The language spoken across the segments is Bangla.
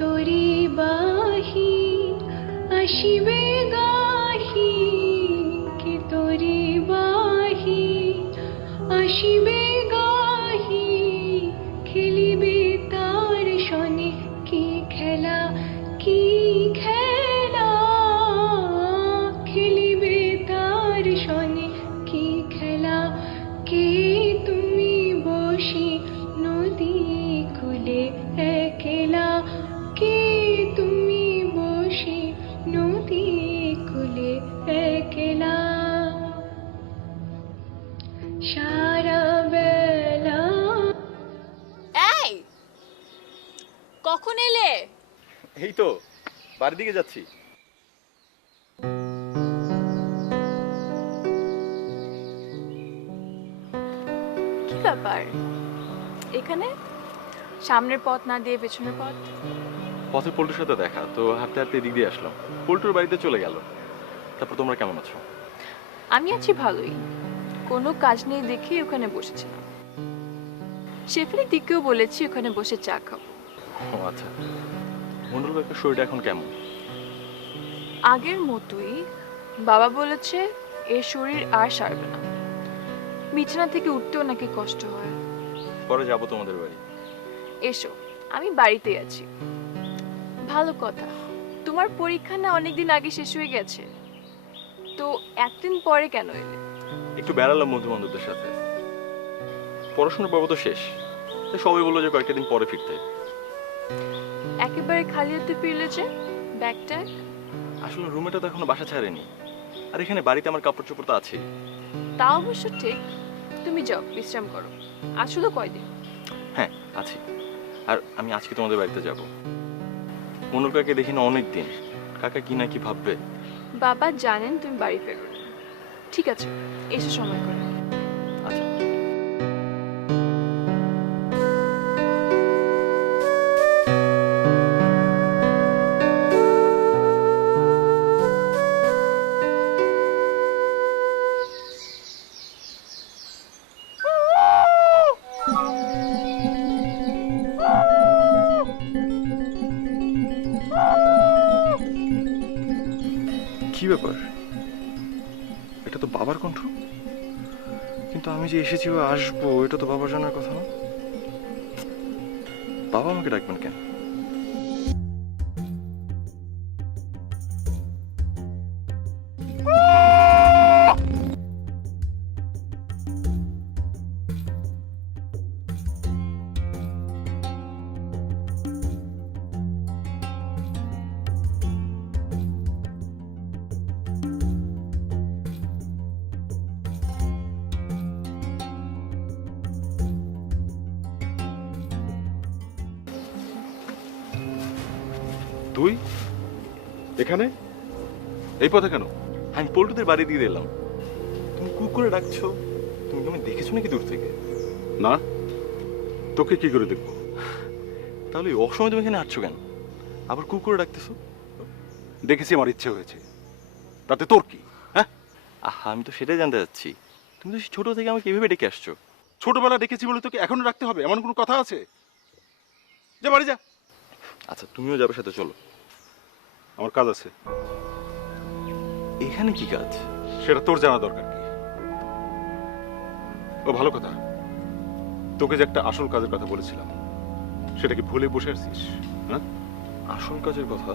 তোরি বাহি আসিবে গাহি কি তোরি বাহি আসিবে গাহি খেলিবে তার সনে কি খেলা কি খেলা খেলিবে তার সনে কি খেলা কে তুমি বসে নদী কূলে একলা কে তুমি বসে নদী কূলে একলা সারা বেলা। এই কখন এলে? এই তো বাড়ির দিকে যাচ্ছি। কি ব্যাপার এখানে? সামনের পথ না দিয়ে পেছনের পথ? পথে পল্টুর সাথে দেখা, তো হাঁটতে হাঁটতে এদিক দিয়ে আসলাম। পল্টুর বাড়িতে চলে গেল। তারপর তোমরা কেমন আছো? আমি আছি ভালোই, কোনো কাজ নেই দেখে ওখানে বসেছিলাম। শেফালির দিকেও বলেছি ওখানে বসে চা খাবো। ও আচ্ছা, মন্ডল কাকার শরীরটা এখন কেমন? আগের মতোই। বাবা বলেছে এর শরীর আর সারবে না, বিছানা থেকে উঠতেও নাকি কষ্ট হয়। পরে যাবো তোমাদের বাড়ি। এসো, আমি বাড়িতেই আছি। ভালো কথা, তোমার পরীক্ষা না অনেকদিন আগে শেষ হয়ে গেছে, তো এতদিন পরে কেন এলে? একটু বেড়ালাম বন্ধু বান্ধবদের সাথে। পড়াশোনার পর্ব তো শেষ, তাই সবাই বললো যে কয়েকটা দিন পরে ফিরতে। একেবারে খালি হাতে ফিরলে যে? ব্যাগটা? আসলে রুমেটা তো এখনো বাসা ছাড়েনি, আর এখানে বাড়িতে আমার কাপড় চোপড় তো আছেই। তা অবশ্য ঠিক। তুমি যাও, বিশ্রাম করো। আসলে কয়দিন? হ্যাঁ আছি, আর আমি আজকে তোমাদের বাড়িতে যাব। মন্ডল কাকে দেখি না অনেক দিন, কাকা কি না কি ভাববে। বাবা জানেন তুমি বাড়ি ফেরো। ঠিক আছে, এসে সময় করে। আচ্ছা। কি ব্যাপার? এটা তো বাবার কণ্ঠ, কিন্তু আমি যে এসেছি বা আসবো এটা তো বাবার জানার কথা না। বাবা আমাকে ডাকবেন কেন? তুই এখানে এই পথে কেন? আমি পল্টুদের বাড়ি দিয়ে দিলাম। তুমি কুকুরে ডাকছো, তুমি কি আমি দেখেছো নাকি দূর থেকে? না, তোকে কি করে দেখবো? তাহলে এই অসময় তুমি এখানে আসছো কেন? আবার কুকুরে ডাকতেছো? দেখেছি, আমার ইচ্ছে হয়েছে, তাতে তোর কি? হ্যাঁ, আহা, আমি তো সেটাই জানতে চাচ্ছি। তুমি তো ছোট থেকে আমাকে এভাবে ডেকে আসছো। ছোটবেলা দেখেছি বলে তোকে এখনো রাখতে হবে এমন কোনো কথা আছে? যা বাড়ি যা। আচ্ছা, তুমিও যাবে সাথে, চলো। আমার কাজ আছে। এখানে কি কাজ? সেটা তোর জানা দরকার কি? ও ভালো কথা, তোকে যে একটা আসল কাজের কথা বলেছিলাম সেটা কি ভুলে বসে আছিস? হ্যাঁ, আসল কাজের কথা?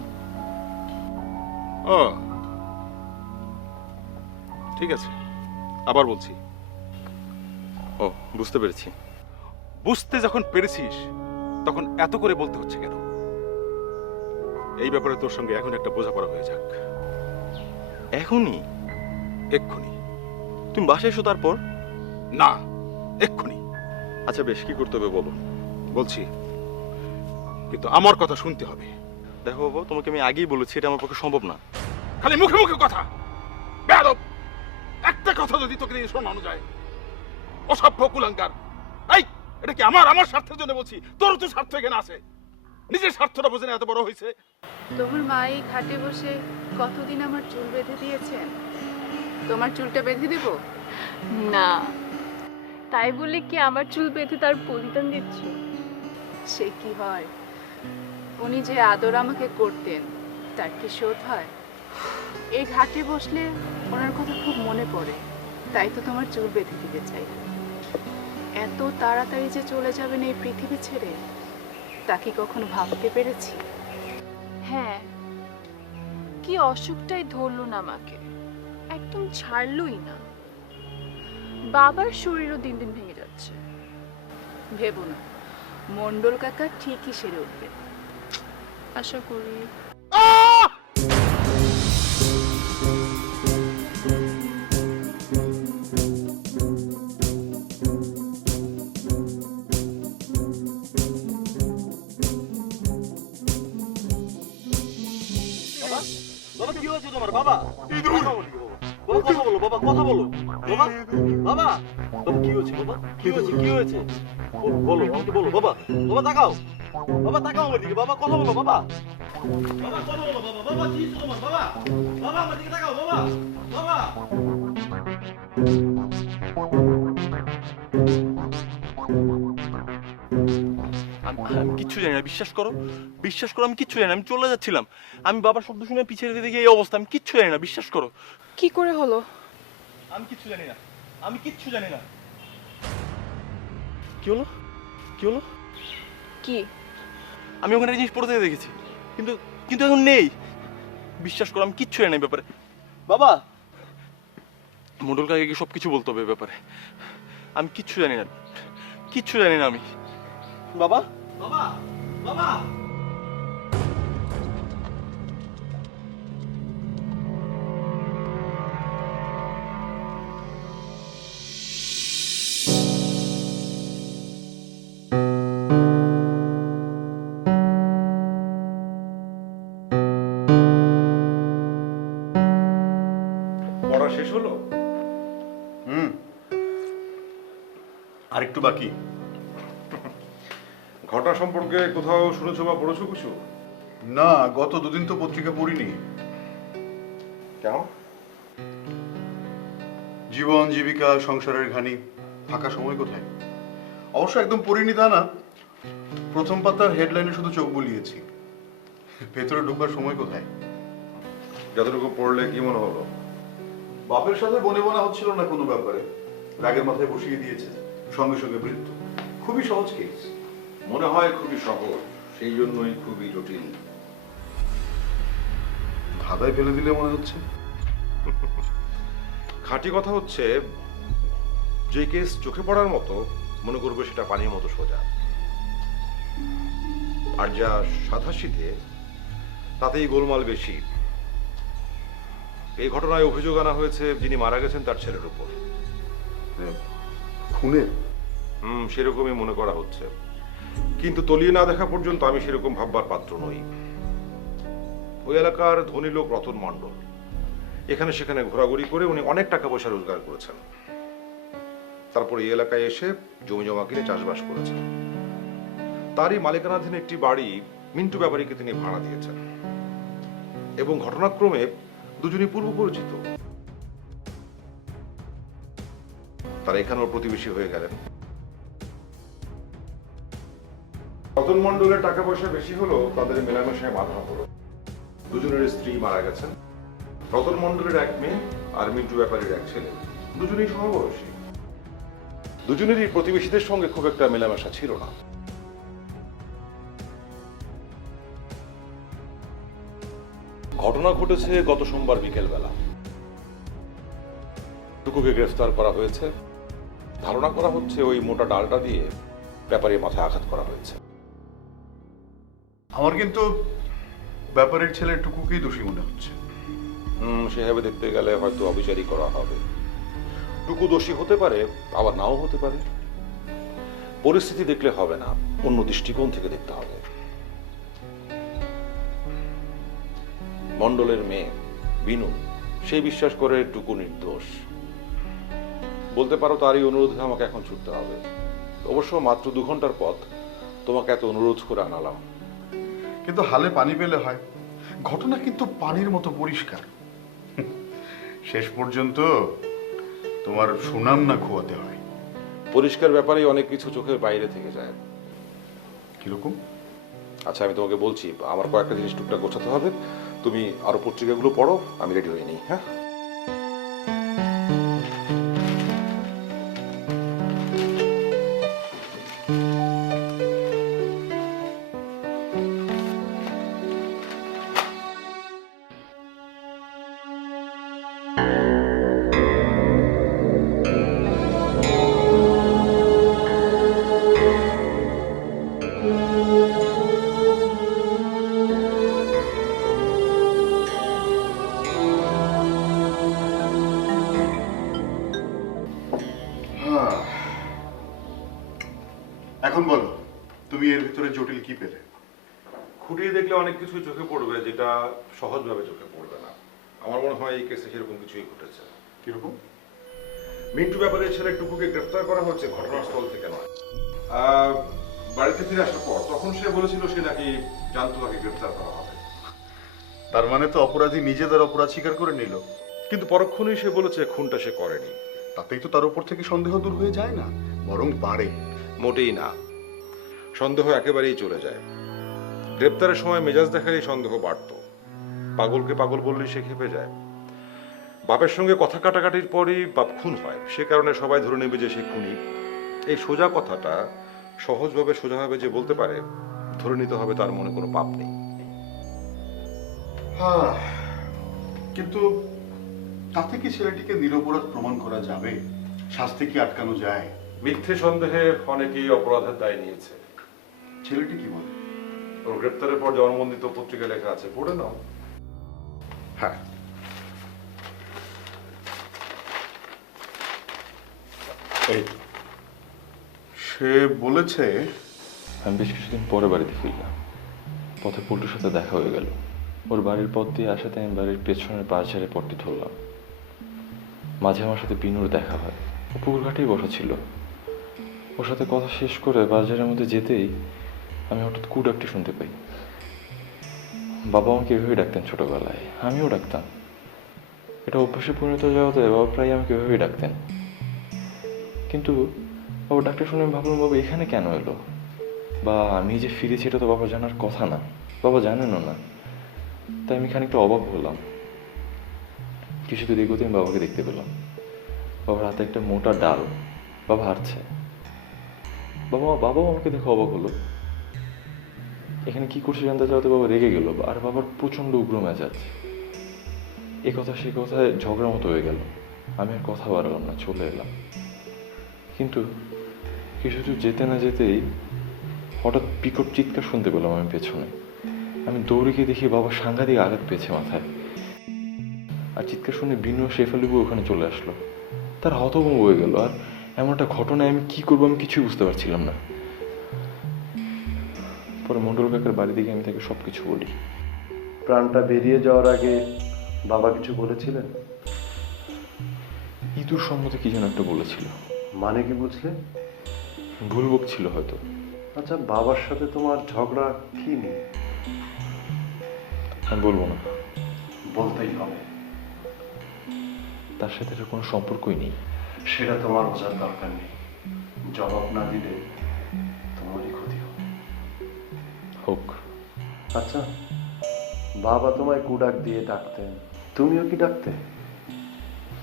ও ঠিক আছে, আবার বলছি। ও, বুঝতে পেরেছি। বুঝতে যখন পেরেছিস তখন এত করে বলতে হচ্ছে কেন? এই ব্যাপারে তোর সঙ্গে এখন একটা বোঝাপড়া হয়ে যাক। এখনই? এক্ষুনি। তুমি বাসায় এসো তারপর। না, এক্ষুনি। আচ্ছা বেশ, কি করতে হবে বলো। বলছি, কিন্তু আমার কথা শুনতে হবে। দেখো বাবা, তোমাকে আমি আগেই বলেছি এটা আমার পক্ষে সম্ভব না। খালি মুখে মুখে কথা, বেয়াদব। একটা কথা যদি তোকে দিয়ে শোনানো যায়, অসভ্য কুলাঙ্গার। এই, এটা কি আমার আমার স্বার্থের জন্য বলছি? তোরও তো স্বার্থ এখানে আছে। নিজের স্বার্থটা বোঝে না, এত বড় হয়েছে। তোমার মা এই খাটে বসে কতদিন আমার চুল বেঁধে দিয়েছেন। তোমার চুলটা বেঁধে দেব? না, তাই বলে কি আমার চুল বেঁধে তার প্রতিদান দিচ্ছ? সে কি হয়, উনি যে আদর আমাকে করতেন তার কি শোধ হয়? এই ঘাটে বসলে ওনার কথা খুব মনে পড়ে, তাই তো তোমার চুল বেঁধে দিতে চাই। এত তাড়াতাড়ি যে চলে যাবেন এই পৃথিবী ছেড়ে, তা কি কখনো ভাবতে পেরেছি? হ্যাঁ, কি অসুখটাই ধরলো না আমাকে, একদম ছাড়লই না। বাবার শরীরও দিন দিন ভেঙে যাচ্ছে। ভেবো না, মণ্ডল কাকা ঠিকই সেরে উঠবে। আশা করি। বাবা কি হয়েছে তোমার? বাবা বাবা কথা বলো, বাবা কথা বলো। বাবা বাবা বাবা কি হয়েছে? বাবা কি হয়েছে? কি হয়েছে বলো, আমাকে বলো। বাবা বাবা তাকাও, বাবা তাকাও আমার দিকে। বাবা কথা বলো। বাবা বাবা কথা বলো। বাবা বাবা কি হয়েছে তোমার? বাবা বাবা আমার দিকে তাকাও। বাবা বাবা আমি কিচ্ছু জানি না, বিশ্বাস করো, বিশ্বাস করো, আমি কিচ্ছু জানি না। আমি চলে যাচ্ছিলাম, আমি বাবার শব্দ শুনে পিছিয়ে দেখি এই অবস্থা। আমি কিচ্ছু জানি না, বিশ্বাস করো। কি করে হলো? আমি কিচ্ছু জানি না, আমি কিচ্ছু জানি না। কি হলো? কি হলো? কি? আমি ওখানে একটা জিনিস পড়ে থেকে দেখেছি, কিন্তু কিন্তু এখন নেই। বিশ্বাস করো, আমি কিচ্ছু জানি না এই ব্যাপারে। বাবা মন্ডল কাকে সব কিছু বলতে হবে এই ব্যাপারে। আমি কিচ্ছু জানি না, কিচ্ছু জানি না আমি। বাবা বাবা বাবা পড়া শেষ হলো? আরেকটু বাকি। ঘটনা সম্পর্কে কোথাও শুনেছো বা পড়েছো কিছু? না, গত দুদিন তো পত্রিকা পড়িনি। কেন? জীবন জীবিকা সংসারের ঘানি, ফাঁকা সময় কোথায়? অবশ্য একদম পড়িনি তা না, প্রথম পাতার হেডলাইনে শুধু চোখ বুলিয়েছি। ভেতরে ঢুকবার সময় কোথায়? যতটুকু পড়লে কি মনে হলো? বাপের সাথে বনে বনা হচ্ছিল না কোনো ব্যাপারে, রাগের মাথায় বসিয়ে দিয়েছে, সঙ্গে সঙ্গে মৃত্যু। খুবই সহজ কেস। মনে হয় খুবই সহজ, সেই জন্যই খুবই জটিল। ধাঁধায় ফেলে দিলে মনে হচ্ছে। খাঁটি কথা হচ্ছে, যে কেস চোখে পড়ার মতো মনে করবে সেটা পানির মতো সোজা, আর যা সাধাসিধে তাতেই গোলমাল বেশি। এই ঘটনায় অভিযোগ আনা হয়েছে যিনি মারা গেছেন তার ছেলের উপর। খুনের? সেরকমই মনে করা হচ্ছে, কিন্তু তলিয়ে না দেখা পর্যন্ত আমি সেরকম ভাববার পাত্র নই। ওই এলাকার ধনী লোক রতন মণ্ডল এখানে সেখানে ঘোরাঘুরি করে উনি অনেক টাকা পয়সা রোজগার করেছেন। তারপর এই এলাকায় এসে জমি জমা কিনে চাষবাস করেছেন। তারই মালিকানাধীন একটি বাড়ি মিন্টু ব্যাপারীকে তিনি ভাড়া দিয়েছেন, এবং ঘটনাক্রমে দুজনই পূর্ব পরিচিত। তারা এখানেও প্রতিবেশী হয়ে গেলেন। রতন মণ্ডলের টাকা পয়সা বেশি হলো তাদের মেলামেশায় বাধা হলো। দুজনের স্ত্রী মারা গেছেন। রতন মণ্ডলের এক মেয়ে আর মিন্টু ব্যাপারীর এক ছেলে, দুজনেই সমবয়সী। দুজনেরই প্রতিবেশীদের সঙ্গে খুব একটা মেলামেশা ছিল না। ঘটনা ঘটেছে গত সোমবার বিকেল বেলা। টুকুকে গ্রেফতার করা হয়েছে। ধারণা করা হচ্ছে ওই মোটা ডালটা দিয়ে ব্যাপারীর মাথায় আঘাত করা হয়েছে। আমার কিন্তু ব্যাপারের ছেলে টুকুকেই দোষী মনে হচ্ছে। সেভাবে দেখতে গেলে হয়তো অবিচারই করা হবে। টুকু দোষী হতে পারে, আবার নাও হতে পারে। পরিস্থিতি দেখলে হবে না, অন্য দৃষ্টিকোণ থেকে দেখতে হবে। মণ্ডলের মেয়ে বিনু সেই বিশ্বাস করে টুকু নির্দোষ। বলতে পারো তারই অনুরোধে আমাকে এখন ছুটতে হবে। অবশ্য মাত্র 2 ঘন্টার পথ, তোমাকে এত অনুরোধ করে আনালাম। কিন্তু হালে পানি পেলে হয়। ঘটনা কিন্তু পানির মতো পরিষ্কার। শেষ পর্যন্ত তোমার সুনাম না খোয়াতে হয়। পরিষ্কার ব্যাপারে অনেক কিছু চোখের বাইরে থেকে যায়। কিরকম? আচ্ছা আমি তোমাকে বলছি, আমার কয়েকটা জিনিস টুকটাক গোছাতে হবে, তুমি আরো পত্রিকাগুলো পড়ো, আমি রেডি হয়ে নিই। হ্যাঁ এখন বলো, তুমি এর ভিতরে জটিল কি পেলে? খুঁটিয়ে দেখলে অনেক কিছু চোখে পড়বে যেটা সহজভাবে চোখে পড়বে না। আমার মনে হয় এই কেসে সেরকম কিছুই ঘটেছে। কিরকম? মিন্টু ব্যাপারে ছেলে টুকুকে গ্রেফতার করা হচ্ছে ঘটনাস্থল থেকে নয়, বাড়িতে ফিরে আসার পর। তখন সে বলেছিল সে নাকি জানতো তাকে গ্রেফতার করা হবে। তার মানে তো অপরাধী নিজে তার অপরাধ স্বীকার করে নিল। কিন্তু পরক্ষণেই সে বলেছে খুনটা সে করেনি। তাতেই তো তার উপর থেকে সন্দেহ দূর হয়ে যায় না, বরং বাড়ে। মোটেই না, সন্দেহ একেবারেই চলে যায়। গ্রেপ্তারের সময় মেজাজ দেখালেই সন্দেহ বাড়ত। পাগলকে পাগল বললেই সে খেপে যায়। বাপের সঙ্গে কথা কাটাকাটির পরই বাপ খুন হয়, সে কারণে সবাই ধরে নেবে যে সে খুনি। এই সোজা কথাটা সোজাভাবে যে বলতে পারে, ধরে নিতে হবে তার মনে কোনো পাপ নেই। হ্যাঁ, কিন্তু তাতে কি ছেলেটিকে নিরপরাধ প্রমাণ করা যাবে? শাস্তি কি আটকানো যায়? মিথ্যে সন্দেহে অনেকেই অপরাধের দায় নিয়েছে। ছেলেটি কি বলে? ওর গ্রেপ্তারের পর জনমন্দিত পত্রিকা লেখা আছে, পড়ে নাও। হ্যাঁ, এই তো। সে বলেছে, আমি বেশ কিছুদিন পরে বাড়িতে ফিরলাম। পথে পল্টুর সাথে দেখা হয়ে গেল। ওর বাড়ির পথ দিয়ে আসাতে আমি বাড়ির পেছনের পাঁচারের পথটি ধরলাম। মাঝে আমার সাথে বিনুর দেখা হয়। ও পুকুর ঘাটেই বসা ছিল। ওর সাথে কথা শেষ করে বাজারের মধ্যে যেতেই আমি হঠাৎ কু ডাকটি শুনতে পাই। বাবা আমাকে এভাবেই ডাকতেন ছোটবেলায়, আমিও ডাকতাম। এটা অভ্যাসে পরিণত যাওয়াতে বাবা প্রায় আমাকে এভাবেই ডাকতেন। কিন্তু বাবা ডাক্তার শুনে আমি ভাবলাম বাবা এখানে কেন এলো, বা আমি যে ফিরেছি এটা তো বাবা জানার কথা না, বাবা জানেনও না। তাই আমি খানিকটা অবাক হলাম। কিছু দূর এগোতে আমি বাবাকে দেখতে পেলাম। বাবার হাতে একটা মোটা ডাল, বাবা হাঁটছে। বাবাও আমাকে দেখে অবাক হলো। এখানে কি করছে জানতে চাওয়াতে বাবা রেগে গেল, আর বাবার প্রচন্ড উগ্র মেজাজ। এ কথা সে কথায় ঝগড়ার মতো হয়ে গেল। আমি আর কথা বাড়ালাম না, চলে এলাম। কিন্তু কিছু দূর যেতে না যেতেই হঠাৎ বিকট চিৎকার শুনতে পেলাম আমি পেছনে। আমি দৌড়ে গিয়ে দেখি বাবা সাংঘাতিক আঘাত পেয়েছে মাথায়। আর চিৎকার শুনে বিনু শেফালিবু ওখানে চলে আসলো। তার হতভম্ব হয়ে গেল। আর এমন একটা ঘটনায় আমি কি করবো আমি কিছুই বুঝতে পারছিলাম না। পরে মন্ডল কাকার বাড়ি দিকে আমি তাকে সবকিছু বলি। প্রাণটা বেরিয়ে যাওয়ার আগে বাবা কিছু বলেছিলেন? ইঁদুর সম্মতি কি যেন একটা বলেছিল। মানে কি বুঝলে? ভুল বকছিল হয়তো। আচ্ছা, বাবার সাথে তোমার ঝগড়া কি নিয়ে? আমি বলবো না। বলতেই হবে। তার সাথে এটার কোনো সম্পর্কই নেই। সেটা তোমার বোঝার দরকার নেই। জবাব না দিলে তোমারই ক্ষতি হবে। হোক। আচ্ছা, বাবা তোমায় কুডাক দিয়ে ডাকতেন, তুমিও কি ডাকতে?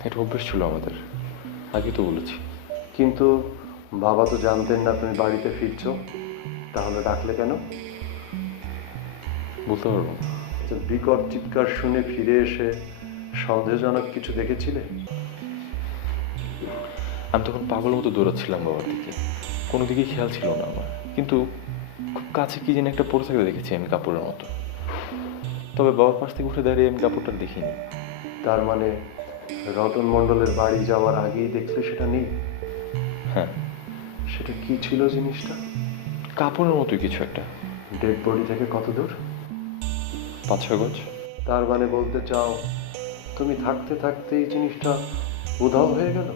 এটা অভ্যেস ছিল আমাদের, আগে তো বলেছি। কিন্তু বাবা তো জানতেন না তুমি বাড়িতে ফিরছো, তাহলে ডাকলে কেন? বলতে পারবো না। বিকট চিৎকার শুনে ফিরে এসে সন্দেহজনক কিছু দেখেছিলে? আমি তখন পাগল মতো দৌড়াচ্ছিলাম বাবার দিকে, কোনো দিকে খেয়াল ছিল না আমার। কিন্তু খুব কাছে কি যেন একটা পড়ে থাকতে দেখেছি আমি, কাপড়ের মতো। তবে বাবার পাশ থেকে উঠে দাঁড়িয়ে আমি কাপড়টা দেখিনি। তার মানে রতন মণ্ডলের বাড়ি যাওয়ার আগেই দেখলে সেটা নেই? হ্যাঁ। সেটা কি ছিল জিনিসটা? কাপড়ের মতোই কিছু একটা। ডেড বডি থেকে কত দূর? 5-6 গজ। তার মানে বলতে চাও তুমি থাকতে থাকতে এই জিনিসটা উধাও হয়ে গেল?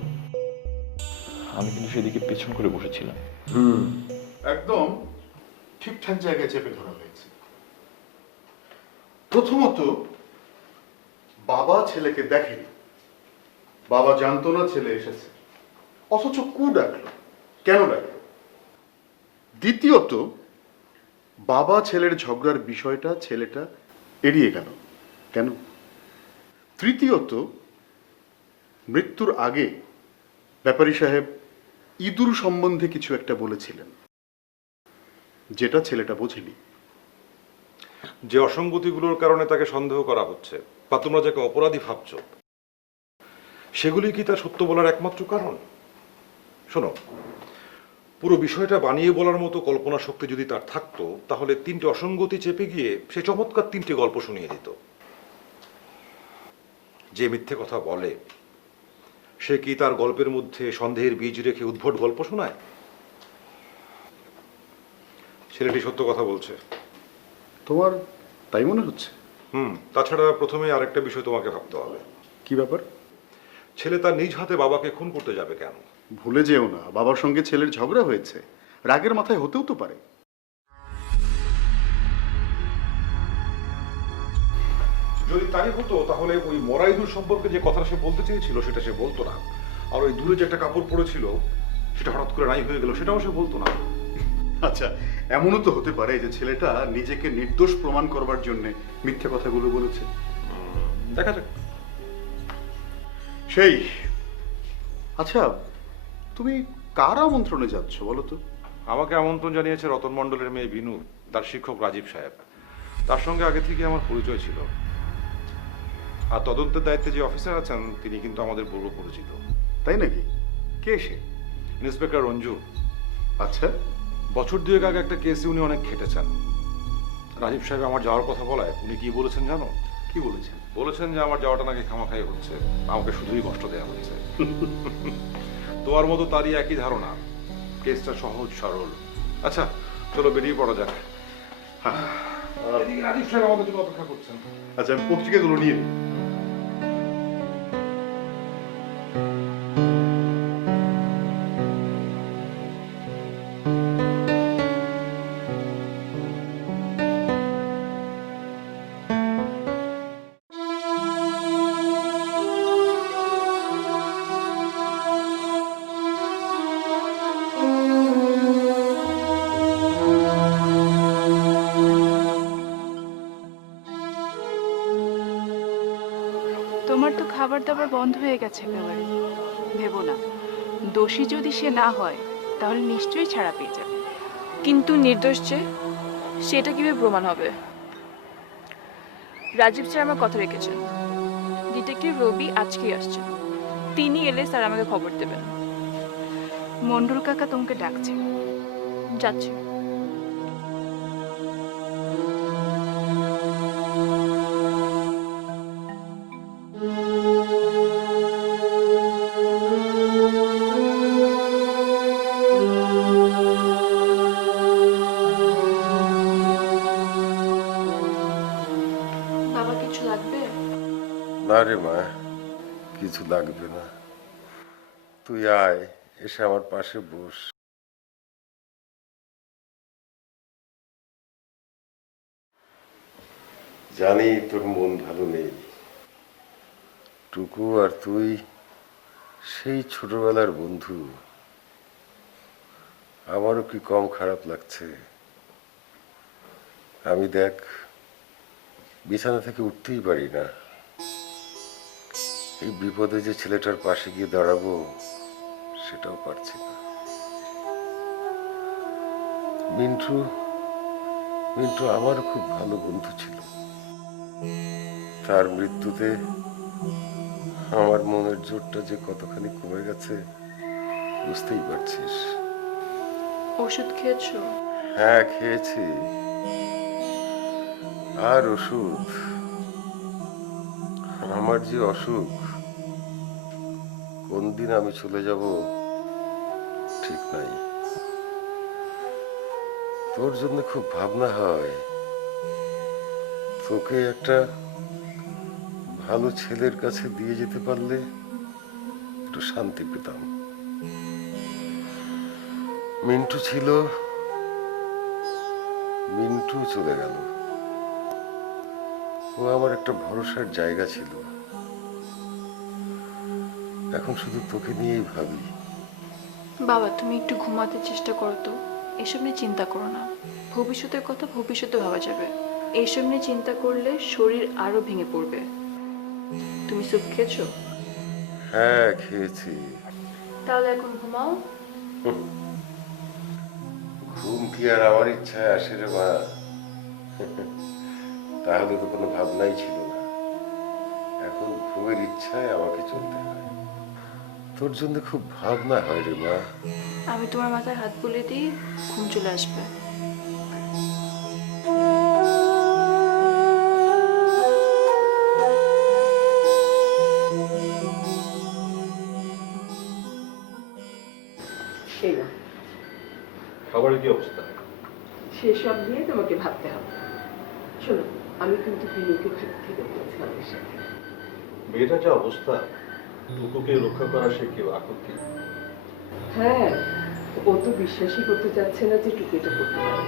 আমি কিন্তু সেদিকে পেছন করে বসেছিলাম। একদম ঠিকঠাক জায়গায় চেপে ধরা হয়েছে। প্রথমত, বাবা ছেলেকে দেখেনি, বাবা জানতো না ছেলে এসেছে, অথচ কু ডাকলো, কেন ডাকলো? দ্বিতীয়ত, বাবা ছেলের ঝগড়ার বিষয়টা ছেলেটা এড়িয়ে গেল কেন? তৃতীয়ত, মৃত্যুর আগে ব্যাপারী সাহেব ইঁদুর সম্বন্ধে কিছু একটা বলেছিলেন, যেটা ছেলেটা বোঝেনি। যে অসঙ্গতিগুলোর কারণে তাকে সন্দেহ করা হচ্ছে বা তোমরা যাকে অপরাধী ভাবছ, সেগুলি কি তার সত্য বলার একমাত্র কারণ? শোনো, পুরো বিষয়টা বানিয়ে বলার মতো কল্পনা শক্তি যদি তার থাকতো, তাহলে 3টে অসঙ্গতি চেপে গিয়ে সে চমৎকার 3টে গল্প শুনিয়ে দিত। যে মিথ্যে কথা বলে সে কি তার গল্পের মধ্যে সন্দেহের বীজ রেখে উদ্ভট গল্প শোনায়? ছেলেটি সত্য কথা বলছে। তোমার তাই মনে হচ্ছে? তাছাড়া প্রথমে আরেকটা বিষয় তোমাকে ভাবতে হবে। কি ব্যাপার? ছেলে তার নিজ হাতে বাবাকে খুন করতে যাবে কেন? ভুলে যেও না, বাবার সঙ্গে ছেলের ঝগড়া হয়েছে, রাগের মাথায় হতেও তো পারে। যদি তাই হতো তাহলে ওই মরা ইঁদুর সম্পর্কে যে কথা সে বলতে চেয়েছিল সেটা সে বলতো না, আর ওই দূরে যে একটা কাপড় পরেছিল সেটা হঠাৎ করে নাই হয়ে গেল সেটাও সে বলতো না। আচ্ছা, এমনও তো হতে পারে যে ছেলেটা নিজেকে নির্দোষ প্রমাণ করবার জন্য মিথ্যে কথাগুলো বলেছে। দেখা যাক। সেই, আচ্ছা তুমি কার আমন্ত্রণে যাচ্ছ বলো তো? আমাকে আমন্ত্রণ জানিয়েছে রতন মণ্ডলের মেয়ে বিনু, তার শিক্ষক রাজীব সাহেব। তার সঙ্গে আগে থেকে আমার পরিচয় ছিল, আর তদন্তের দায়িত্বে যে অফিসার আছেন তিনি কিন্তু আমাদের পূর্ব পরিচিত। তাই নাকি? কে সে? ইন্সপেক্টর রঞ্জু। আচ্ছা, বছর 2 আগে একটা কেসে উনি অনেক খেটেছেন। রাজীব সাহেব আমার যাওয়ার কথা বলায় উনি কি বলেছেন জানো? কি বলেছেন? বলেছেন যে আমার যাওয়াটা নাকি খামাখাই হচ্ছে, আমাকে শুধুই কষ্ট দেওয়া হচ্ছে। তোমার মতো তারই একই ধারণা, কেসটা সহজ সরল। আচ্ছা চলো বেরিয়ে পড়া যাক। এদিকে রাজীব সাহেব আমাদের জন্য অপেক্ষা করছেন। আচ্ছা, আমি পত্রিকাগুলো নিয়ে নিই। তোমার তো খাবার দাবার বন্ধ হয়ে গেছে একেবারে। ভেবো না, দোষী যদি সে না হয় তাহলে নিশ্চয়ই ছাড়া পেয়ে যাবে। কিন্তু নির্দোষ যে, সেটা কিভাবে প্রমাণ হবে? রাজীব স্যার আমার কথা রেখেছেন, ডিটেকটিভ রবি আজকেই আসছেন। তিনি এলে স্যার আমাকে খবর দেবেন। মন্ডল কাকা তোমাকে ডাকছে। যাচ্ছি। বাবা কিছু লাগবে? না রে মা, কিছু লাগবে না। তুই আয়, এসে আমার পাশে বস। জানি তোর মন ভালো নেই। টুকু আর তুই সেই ছোটবেলার বন্ধু। আমারও কি কম খারাপ লাগছে? আমি দেখ, বিছানা থেকে উঠতেই পারি না। এই বিপদে যে ছেলেটার পাশে গিয়ে দাঁড়াবো সেটাও পারছি না। মিন্টু মিন্টু আমার খুব ভালো বন্ধু ছিল। তার মৃত্যুতে আমার মনের জোরটা যে কতখানি কমে গেছে বুঝতেই পারছিস। ওষুধ খেয়েছো? হ্যাঁ, খেয়েছি। আর ওষুধ? আমার যে অসুখ, কোন দিন আমি চলে যাব ঠিক নাই। তোর জন্য খুব ভাবনা হয়, তোকে একটা ভালো ছেলের কাছে দিয়ে যেতে পারলে একটু শান্তি পেতাম। মিন্টু ছিল, মিন্টু চলে গেল। ও আমার একটা ভরসার জায়গা ছিল। এখন শুধু তোকে নিয়েই ভাবি। বাবা তুমি একটু ঘুমাতে চেষ্টা করো তো, এসব নিয়ে চিন্তা করো না। ভবিষ্যতের কথা ভবিষ্যতে ভাবা যাবে, এইসব নিয়ে চিন্তা করলে শরীর আরো ভেঙে পড়বে। তুমি স্যুপ খেয়েছো? হ্যাঁ খেয়েছি। তাহলে এখন ঘুমাও। ঘুম কি আর আমার ইচ্ছায় আসে রে মা? তাহলে তো কোনো ভাবনাই ছিল না। এখন ঘুমের ইচ্ছায় আমাকে চলতে হয়। তোর জন্য খুব ভাবনা হয় রে মা। আমি তোমার মাথায় হাত বুলিয়ে দিই, ঘুম চলে আসবে। খাবারের কি অবস্থা? সেসব নিয়ে তোমাকে ভাবতে হবে। শোনো, আমি কিন্তু বিনুকে খেতে বলেছিলাম এর সাথে। মেয়েটার যা অবস্থা, টুকুকে রক্ষা করা সে কেউ এখন কি? হ্যাঁ, ও তো বিশ্বাসই করতে চাচ্ছে না যে টুকু এটা করতে পারে।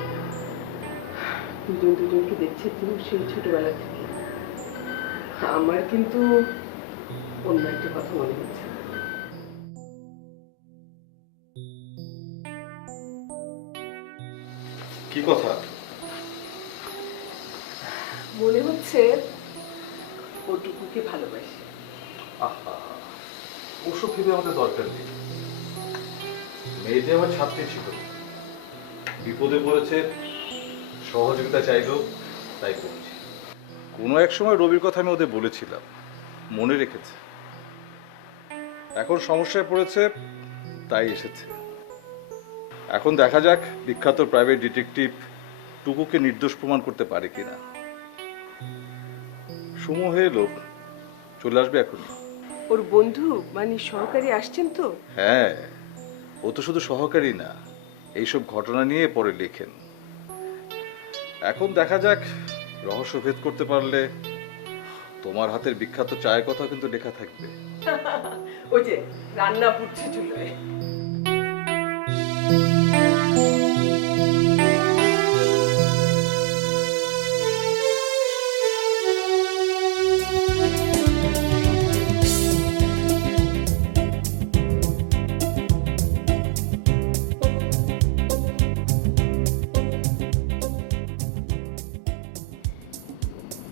দুজন দুজনকে দেখছে তো সেই ছোটবেলা থেকে। আমার কিন্তু অন্য একটা কথা মনে হচ্ছে। কি কথা? মনে হচ্ছে ও টুকুকে ভালোবাসে। আহা, ওসব ভেবে আমাদের দরকার নেই। মেয়েটি আমার ছাত্রী ছিল, বিপদে পড়েছে, সহযোগিতা চাইলো, তাই করছি। কোনো এক সময় রবির কথা আমি ওদের বলেছিলাম, মনে রেখেছে। এখন সমস্যায় পড়েছে, তাই এসেছে। এখন দেখা যাক বিখ্যাত প্রাইভেট ডিটেকটিভ টুকুকে নির্দোষ প্রমাণ করতে পারে কিনা। সময় হয়ে এলো, চলে আসবে এখন। ওর বন্ধু মানে সহকারী আসছেন তো? হ্যাঁ, ও তো শুধু সহকারী না, এইসব ঘটনা নিয়ে পরে লেখেন। এখন দেখা যাক, রহস্য ভেদ করতে পারলে তোমার হাতের বিখ্যাত চায়ের কথা কিন্তু লেখা থাকবে। ওই যে রান্না পুড়ছে চুলোয়।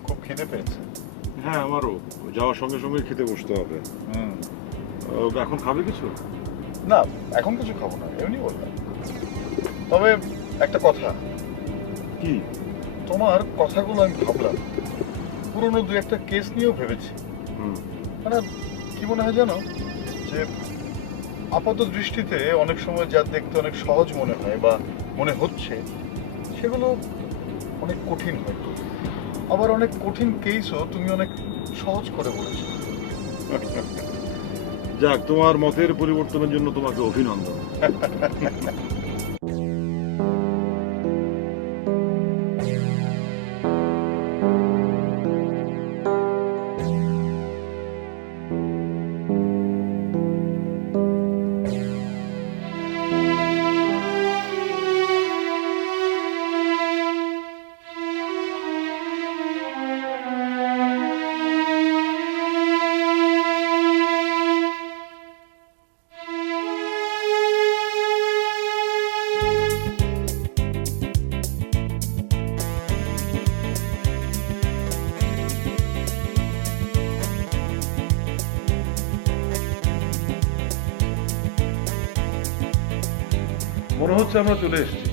খুব খিদে পেয়েছে। হ্যাঁ আমারও যাওয়ার সঙ্গে সঙ্গে খেতে বসতে হবে। এখন খাবে কিছু? না, এখন কিছু খাবো না, এমনি বললাম। তবে একটা কথা, কি? তোমার কথাগুলো আমি ভাবলাম, পুরনো দু একটা কেস নিয়েও ভেবেছি। মানে কি মনে হয় জানো, যে আপাত দৃষ্টিতে অনেক সময় যা দেখতে অনেক সহজ মনে হয় বা মনে হচ্ছে, সেগুলো অনেক কঠিন হয়। আবার অনেক কঠিন কেসও তুমি অনেক সহজ করে বলেছো। যাক, তোমার মতের পরিবর্তনের জন্য তোমাকে অভিনন্দন। মনে হচ্ছে আমরা চলে এসেছি।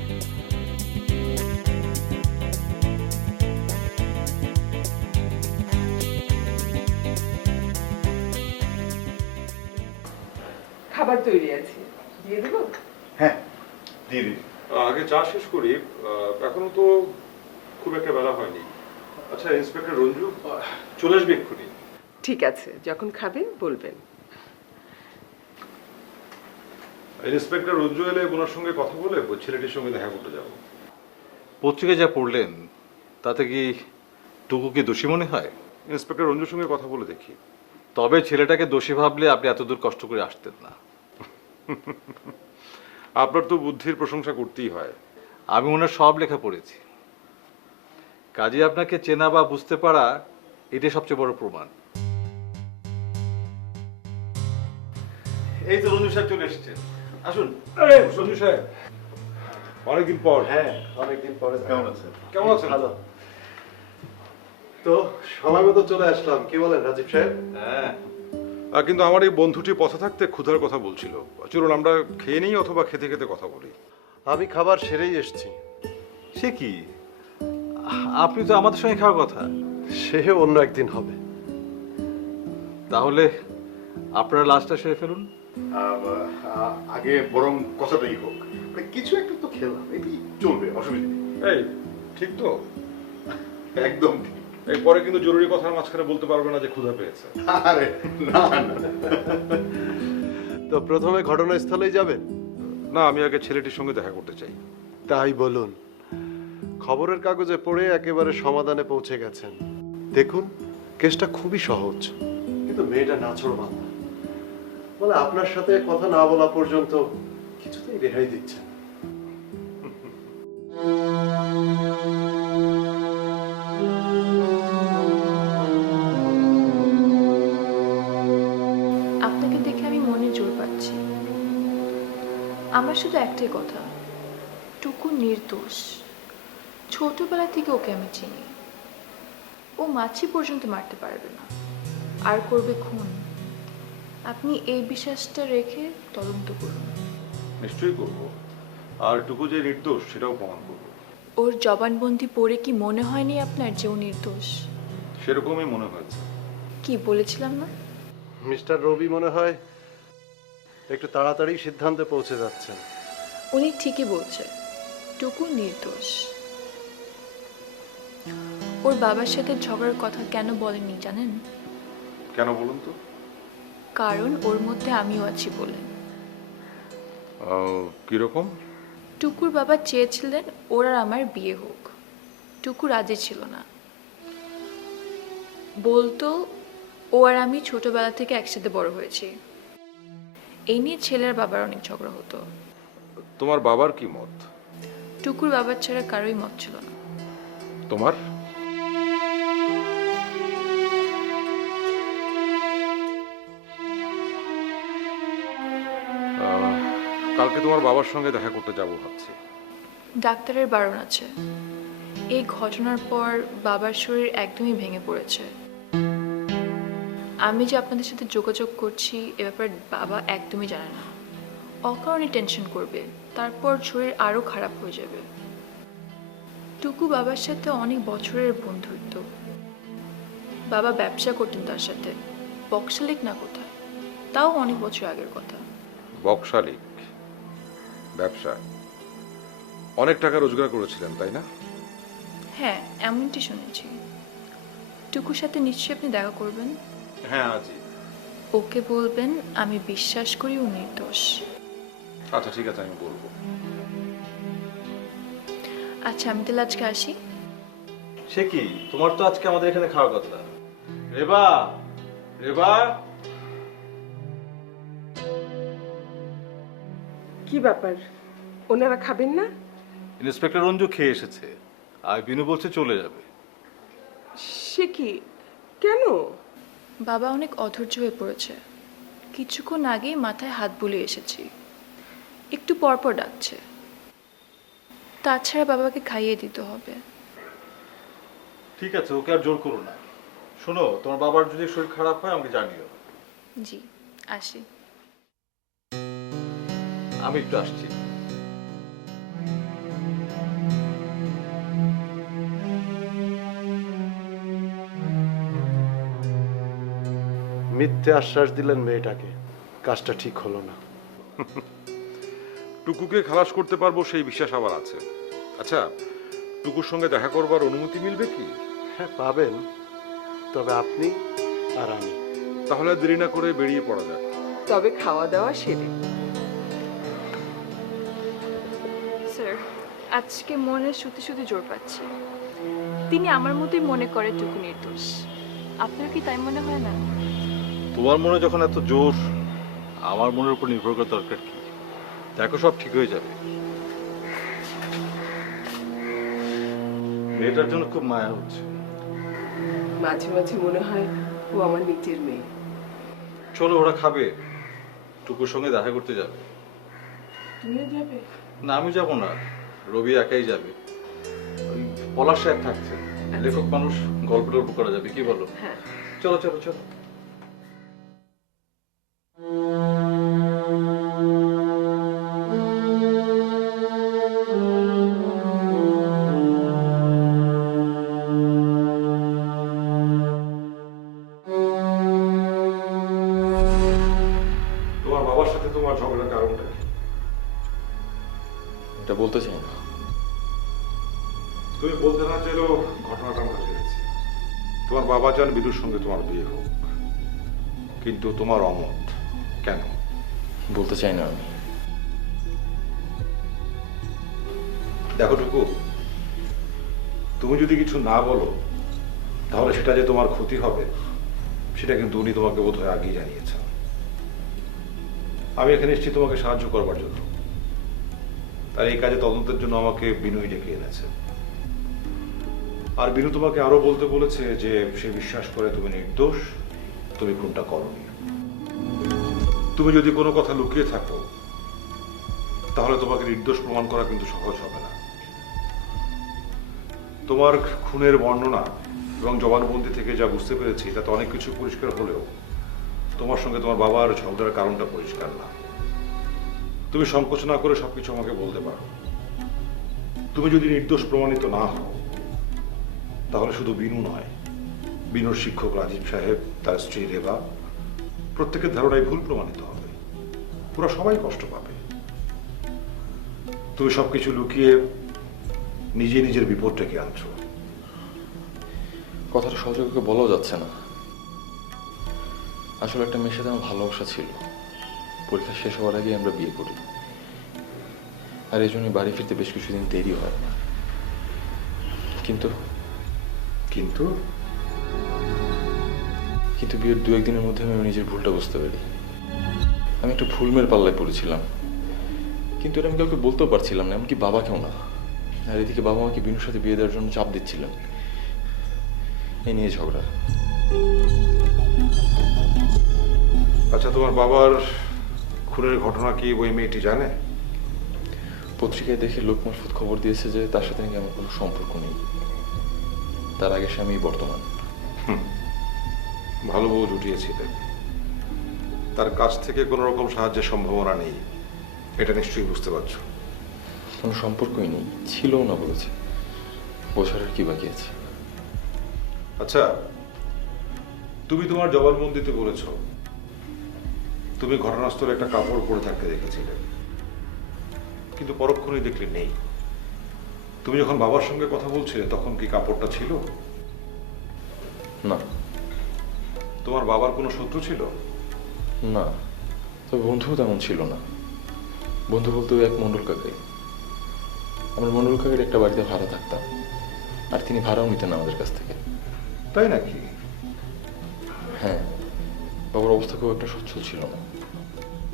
খাবার তৈরি আছে, দিয়ে দেবো? হ্যাঁ, দিয়ে দিন। আগে চা শেষ করি, এখনো তো খুব একটা বেলা হয়নি। আচ্ছা, ইন্সপেক্টর রঞ্জু চলে আসবে এক্ষুনি। ঠিক আছে, যখন খাবেন বলবেন। ইন্সপেক্টর রঞ্জু এলে ওনার সঙ্গে কথা বলে ওই ছেলেটির সঙ্গে দেখা করতে যাবো। পত্রিকায় যা পড়লেন তাতে কি টুকুকে দোষী মনে হয়? ইন্সপেক্টর রঞ্জুর সঙ্গে কথা বলে দেখি। তবে ছেলেটাকে দোষী ভাবলে আপনি এতদূর কষ্ট করে আসতেন না। আপনার তো বুদ্ধির প্রশংসা করতেই হয়। আমি ওনার সব লেখা পড়েছি, কাজে আপনাকে চেনা বা বুঝতে পারা এটাই সবচেয়ে বড় প্রমাণ। এই তো রঞ্জু সাহেব চলে এসেছেন, আসুন। রঞ্জু সাহেব, অনেকদিন পর। হ্যাঁ, অনেকদিন পরে। কেমন আছেন? কেমন আছেন? ভালো। তো সময় মতো চলে আসলাম, কি বলেন রাজীব সাহেব? হ্যাঁ। কিন্তু আমার এই বন্ধুটি পথে থাকতে ক্ষুধার কথা বলছিল। চলুন আমরা খেয়ে নিই অথবা খেতে খেতে কথা বলি। আমি খাবার সেরেই এসেছি। সে কি, আপনি তো আমাদের সঙ্গে খাওয়ার কথা। সে অন্য একদিন হবে। তাহলে আপনারা লাস্টটা সেরে ফেলুন। আগে বরং কথাটাই হোক, কিছু একটা তো খেলাম, এটি চলবে, অসুবিধা নেই। এই ঠিক তো? একদম ঠিক। এই পরে কিন্তু জরুরি কথার মাঝখানে বলতে পারবে না যে ক্ষুধা পেয়েছে। আরে না না। তো প্রথমে ঘটনাস্থলেই যাবেন? না, আমি আগে ছেলেটির সঙ্গে দেখা করতে চাই। তাই বলুন। খবরের কাগজে পড়ে একেবারে সমাধানে পৌঁছে গেছেন। দেখুন, কেসটা খুবই সহজ, কিন্তু মেয়েটা নাছোড়বান্দা। বলে আপনার সাথে কথা না বলা পর্যন্ত কিছুতেই রেহাই দিচ্ছেন। আপনাকে দেখে আমি মনে জোর পাচ্ছি। আমার শুধু একটাই কথা, টুকু নির্দোষ। ছোটবেলা থেকে ওকে আমি চিনি। ও মাছি পর্যন্ত মারতে পারবে না, আর করবে খুন। আপনি এই বিশ্বাসটা রেখে তদন্ত করুন। নিশ্চয়ই করব, আর টুকু যে নির্দোষ সেটাও প্রমাণ করব। ওর জবানবন্দি পড়ে কি মনে হয়নি আপনার যে ও নির্দোষ? সেরকমই মনে হয়েছে। কি বলেছিলাম না? মিস্টার রবি মনে হয় একটু তাড়াতাড়ি সিদ্ধান্তে পৌঁছে যাচ্ছেন। উনি ঠিকই বলছে, টুকু নির্দোষ। ওর বাবার সাথে ঝগড়ার কথা কেন বলেনি জানেন? কেন বলুন তো? কারণ ওর মধ্যে আমিও আছি বলে। কিরকম? টুকুর বাবা চেয়েছিলেন ওর আর আমার বিয়ে হোক। টুকু রাজি ছিল না, বলতো ও আর আমি ছোটবেলা থেকে একসাথে বড় হয়েছি। এই নিয়ে ছেলের বাবার অনেক ঝগড়া হতো। তোমার বাবার কি মত? টুকুর বাবার ছাড়া কারোই মত ছিল না। তোমার? কালকে তোমার বাবার সঙ্গে দেখা করতে যাব ভাবছি। ডাক্তারের বারণ আছে। এই ঘটনার পর বাবার শরীর একদমই ভেঙে পড়েছে। আমি যে আপনাদের সাথে যোগাযোগ করছি এ ব্যাপারে বাবা একদমই জানে না। অকারণে টেনশন করবে, তারপর শরীর আরও খারাপ হয়ে যাবে। টুকু বাবার সাথে অনেক বছরের বন্ধুত্ব। বাবা ব্যবসা করতেন তার সাথে, বক্সালিক না কোথায়, তাও অনেক বছর আগের কথা। বক্সালিক ব্যবসা? অনেক টাকা রোজগার করেছিলেন তাই না? হ্যাঁ, এমনটি শুনেছি। টুকুর সাথে নিশ্চয়ই আপনি দেখা করবেন। হ্যাঁ আছি। ওকে বলবেন আমি বিশ্বাস করি ও নির্দোষ। আচ্ছা ঠিক আছে, আমি বলবো। আচ্ছা, আমি তাহলে আজকে আসি। সে কি, তোমার তো আজকে আমাদের এখানে খাওয়ার কথা। রেবা, রেবা। কি ব্যাপার, ওনারা খাবেন না? ইন্সপেক্টর রঞ্জু খেয়ে এসেছে, আর বিনু বলছে চলে যাবে। সে কি, কেন? বাবা অনেক অধৈর্য হয়ে পড়েছে। কিছুক্ষণ আগেই মাথায় হাত বুলিয়ে এসেছি, একটু পরপর ডাকছে। তাছাড়া বাবাকে খাইয়ে দিতে হবে। ঠিক আছে, ওকে আর জোর করো না। শোনো, তোমার বাবার যদি শরীর খারাপ হয় আমাকে জানিও। জি, আসি। আমি একটু আসছি। মিথ্যে আশ্বাস দিলেন মেয়েটাকে, কাজটা ঠিক হলো না। টুকুকে খালাস করতে পারবো সেই বিশ্বাস আবার আছে। আচ্ছা, টুকুর সঙ্গে দেখা করবার অনুমতি মিলবে কি? হ্যাঁ পাবেন, তবে আপনি আর আমি। তাহলে আর দেরি না করে বেরিয়ে পড়া যাক। তবে খাওয়া দাওয়া সেরে। স্যার, আজকে মনে শুতে শুতে জোর পাচ্ছি। তিনি আমার মতোই মনে করে টুকু নির্দোষ। আপনার কি তাই মনে হয় না? তোমার মনে যখন এত জোর, আমার মনের উপর নির্ভর করার দরকার কি? দেখো, সব ঠিক হয়ে যাবে। মেয়েটার জন্য খুব মায়া হচ্ছে। মাঝে মাঝে মনে হয় ও আমার নিজের মেয়ে। চলো, ওরা খাবে, টুকুর সঙ্গে দেখা করতে যাবে। তুমিও যাবে? না, আমি যাবো না। রবি একাই যাবে, ওই পলাশ সাহেব থাকছে, লেখক মানুষ, গল্প টল্প করা যাবে, কি বলো? হ্যাঁ চলো চলো চলো। তোমার বাবার সাথে তোমার ঝগড়ার কারণটা কি? এটা বলতে চাই না। তুমি বলতে না চাইলেও ঘটনাটা আমরা জেনেছি। তোমার বাবা চান বিদুর সঙ্গে তোমার বিয়ে হোক, কিন্তু তোমার অমত কেন? বলতে চাই না আমি। দেখো টুকু, তুমি যদি কিছু না বলো তাহলে সেটা যে তোমার ক্ষতি হবে সেটা কিন্তু উনি তোমাকে বোধহয় আগেই জানিয়েছেন। আমি এখানে এসেছি তোমাকে সাহায্য করবার জন্য, আর এই কাজে তদন্তের জন্য আমাকে বিনুই ডেকে এনেছে। আর বিনু তোমাকে আরো বলতে বলেছে যে সে বিশ্বাস করে তুমি নির্দোষ, তুমি খুনটা করনি। তুমি যদি কোনো কথা লুকিয়ে থাকো তাহলে তোমাকে নির্দোষ প্রমাণ করা কিন্তু সহজ হবে না। তোমার খুনের বর্ণনা এবং জবানবন্দি থেকে যা বুঝতে পেরেছি তাতে অনেক কিছু পরিষ্কার হলেও তোমার সঙ্গে তোমার বাবার ঝগড়ার কারণটা পরিষ্কার না। তুমি সংকোচ না করে সবকিছু আমাকে বলতে পারো। তুমি যদি নির্দোষ প্রমাণিত না হও তাহলে শুধু বিনু নয়, বিনুর শিক্ষক রাজীব সাহেব, তার স্ত্রী রেবা, প্রত্যেকের ধারণায় ভুল প্রমাণিত হবে। পুরো সবাই কষ্ট পাবে। তুমি সবকিছু লুকিয়ে নিজে নিজের বিপদ ডেকে আনছো। কথাটা সহজে কাউকে বলাও যাচ্ছে না। আসলে একটা মেয়ের সাথে আমার ভালোবাসা ছিল। পরীক্ষা শেষ হওয়ার আগে আমরা বিয়ে করি, আর এই জন্য বাড়ি ফিরতে বেশ কিছুদিন দেরি হয়। কিন্তু কিন্তু কিন্তু বিয়ের দু একদিনের মধ্যে আমি নিজের ভুলটা বুঝতে পারি। আমি একটা ভুলমের পাল্লায় পড়েছিলাম, কিন্তু এটা আমি কাউকে বলতেও পারছিলাম না, এমনকি বাবাকেও না। আর এদিকে বাবা আমাকে বিনুর সাথে বিয়ে দেওয়ার জন্য চাপ দিচ্ছিলেন। এই নিয়ে ঝগড়া। আচ্ছা, তোমার বাবার খুনের ঘটনা কি ওই মেয়েটি জানে? পত্রিকায় দেখে লোক মারফত খবর দিয়েছে যে তার সাথে নাকি আমার কোনো সম্পর্ক নেই। তার আগে স্বামী বর্তমান। ভালো বউ জুটিয়েছিলেন। তার কাছ থেকে কোনো রকম সাহায্যের সম্ভাবনা নেই, এটা নিশ্চয়ই বুঝতে পারছো। কোনো সম্পর্কই নেই, ছিলও না বলেছে। বোঝার আর কি বাকি আছে? আচ্ছা, তুমি তোমার জবানবন্দিতে বলেছ তুমি ঘটনাস্থলে একটা কাপড় পরে থাকতে দেখেছিলে, কিন্তু পরক্ষণেই দেখলে নেই। তুমি যখন বাবার সঙ্গে কথা বলছিলে তখন কি কাপড়টা ছিল? না। তোমার বাবার কোনো শত্রু ছিল? না, তবে বন্ধুও তেমন ছিল না। বন্ধু বলতে ওই এক মন্ডল কাকাই। আমরা মন্ডল কাকার একটা বাড়িতে ভাড়া থাকতাম, আর তিনি ভাড়াও নিতেন আমাদের কাছ থেকে। তাই নাকি? হ্যাঁ, বাবার অবস্থা খুব একটা সচ্ছল ছিল না।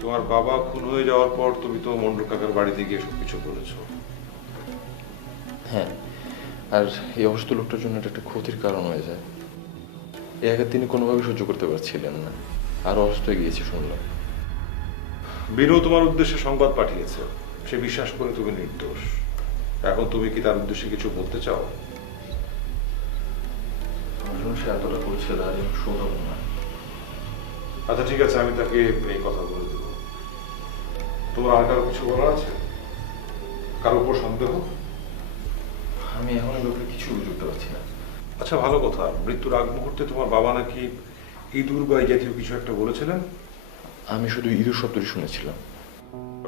তোমার বাবা খুন হয়ে যাওয়ার পর তুমি তো মন্ডল কাকার বাড়িতে গিয়ে সবকিছু বলেছো। হ্যাঁ, আর এই অসুস্থ লোকটার জন্য এটা একটা ক্ষতির কারণ হয়ে যায়। এই আঘাত তিনি কোনোভাবে সহ্য করতে পারছিলেন না, আরো অসুস্থ হয়ে গিয়েছে শুনলাম। বিনু তোমার উদ্দেশ্যে সংবাদ পাঠিয়েছে, সে বিশ্বাস করে তুমি নির্দোষ। এখন তুমি কি তার উদ্দেশ্যে কিছু বলতে চাও? আমার জন্য সে এতটা করেছে, তার শোধ হবে না। আচ্ছা ঠিক আছে, আমি তাকে এই কথা বলে দেব। তোমার আর কারো কিছু বলার আছে? কারোর উপর সন্দেহ? আমি এখন এই ব্যাপারে কিছু বুঝতে পারছি না। আচ্ছা, ভালো কথা, মৃত্যুর আগ মুহূর্তে তোমার বাবা নাকি ইঁদুর বা এই জাতীয় কিছু একটা বলেছিলেন? আমি শুধু ইঁদুর শব্দটি শুনেছিলাম।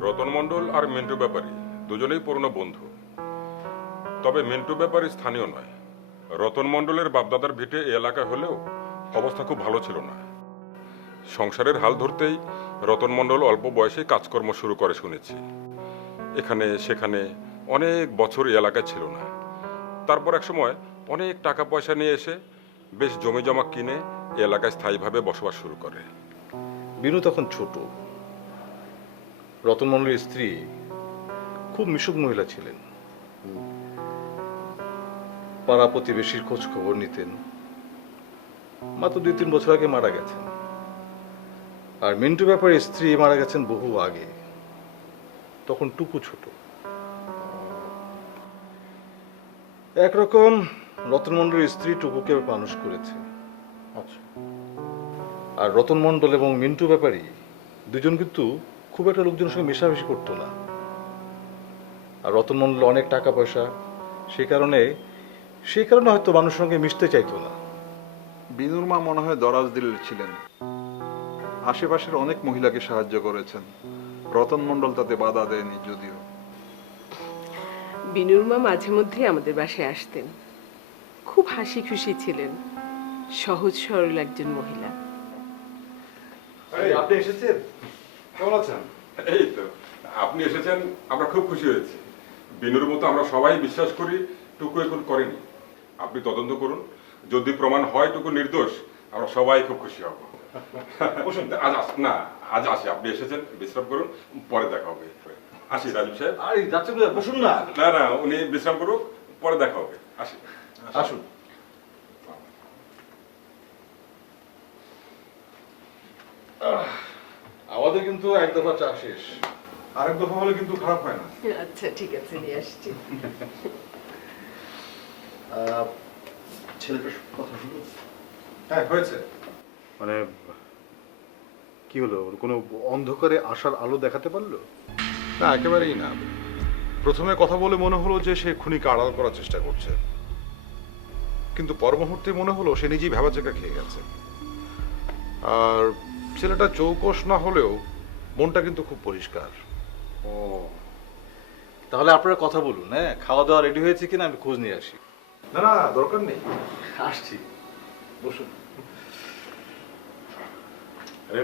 রতন মণ্ডল আর মিন্টু ব্যাপারী দুজনেই পুরনো বন্ধু, তবে মিন্টু ব্যাপারী স্থানীয় নয়। রতন মণ্ডলের বাপদাদার ভিটে এই এলাকা হলেও অবস্থা খুব ভালো ছিল না। সংসারের হাল ধরতেই রতন মণ্ডল অল্প বয়সে কাজকর্ম শুরু করে শুনেছি। এখানে সেখানে অনেক বছর এই এলাকায় ছিল না। তারপর এক সময় অনেক টাকা পয়সা নিয়ে এসে বেশ জমি জমা কিনে এই এলাকায় স্থায়ীভাবে বসবাস শুরু করে। বিনু তখন ছোট। রতন মণ্ডলের স্ত্রী খুব মিশুক মহিলা ছিলেন। পাড়া প্রতিবেশীর খোঁজ খবর নিতেন। মাত্র 2-3 বছর আগে মারা গেছেন। আর মিন্টু ব্যাপারের স্ত্রী মারা গেছেন বহু আগে, তখন টুকু ছোট। একরকম রতন মণ্ডলের স্ত্রী টুকুকে মানুষ করেছে। আচ্ছা। আর রতন মণ্ডল এবং মিন্টু ব্যাপারী দুজন কিন্তু খুব একটা লোকজনের সঙ্গে মেশামেশি করতো না। আর রতন মণ্ডল অনেক টাকা পয়সা, সেই কারণে হয়তো মানুষের সঙ্গে মিশতে চাইতো না। বিনুর মা মনে হয় দরাজ দিল ছিলেন, আশেপাশের অনেক মহিলাকে সাহায্য করেছেন, রতন মণ্ডল তাতে বাধা দেয়নি। যদিও বিনুর মা মাঝে মধ্যে আমাদের বাসায় আসতেন, খুব হাসি খুশি ছিলেন, সহজ সরল একজন মহিলা। আপনি এসেছেন, কেমন আছেন? এই তো আপনি এসেছেন, আমরা খুব খুশি হয়েছি। বিনুর মতো আমরা সবাই বিশ্বাস করি টুকু এখন করেনি। আপনি তদন্ত করুন, যদি প্রমাণ হয় টুকু নির্দোষ, আমরা সবাই খুব খুশি হব। আজ আসি, আপনি এসেছেন, বিশ্রাম করুন, পরে দেখা হবে। আসি রাজীব সাহেব। আরে যাচ্ছে বসুন না। না উনি বিশ্রাম করুক, পরে দেখা হবে। আসি। আসুন। আমাদের কিন্তু এক দফা চা শেষ, আরেক দফা হলে কিন্তু খারাপ হয় না। আচ্ছা ঠিক আছে, নিয়ে আসছি। ছেলেটার কথা শুনো। হ্যাঁ হয়েছে। মানে কি হলো, কোনো অন্ধকারে আসার আলো দেখাতে পারলো? না, একেবারেই না। প্রথমে কথা বলে মনে হলো যে সে খুনিকে আড়াল করার চেষ্টা করছে, কিন্তু পর মুহূর্তে মনে হলো সে নিজেই ভেবাচাকা খেয়ে গেছে। আর ছেলেটা চৌকস না হলেও মনটা কিন্তু খুব পরিষ্কার। ও, তাহলে আপনারা কথা বলুন। হ্যাঁ, খাওয়া দাওয়া রেডি হয়েছে কিনা আমি খোঁজ নিয়ে আসি। না না, দরকার নেই, আসছি, বসুন। আরে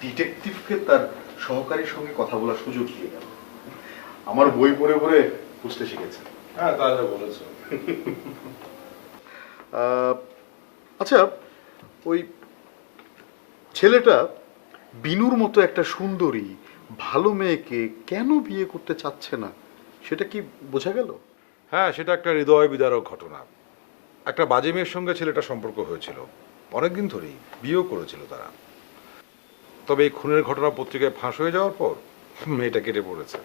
ডিটেকটিভকে তার সহকারীর সঙ্গে কথা বলার সুযোগ দিয়ে গেল। আমার বই পড়ে পড়ে বুঝতে শিখেছে। হ্যাঁ, তা যা বলেছ। আচ্ছা, ওই ছেলেটা বিনুর মতো একটা সুন্দরী ভালো মেয়েকে কেন বিয়ে করতে চাচ্ছে না, সেটা কি বোঝা গেল? হ্যাঁ, সেটা একটা হৃদয় বিদারক ঘটনা। একটা বাজে মেয়ের সঙ্গে ছেলেটা সম্পর্ক হয়েছিল, অনেকদিন ধরেই বিয়েও করেছিল তারা। তবে এই খুনের ঘটনা পত্রিকায় ফাঁস হয়ে যাওয়ার পর মেয়েটা কেটে পড়েছে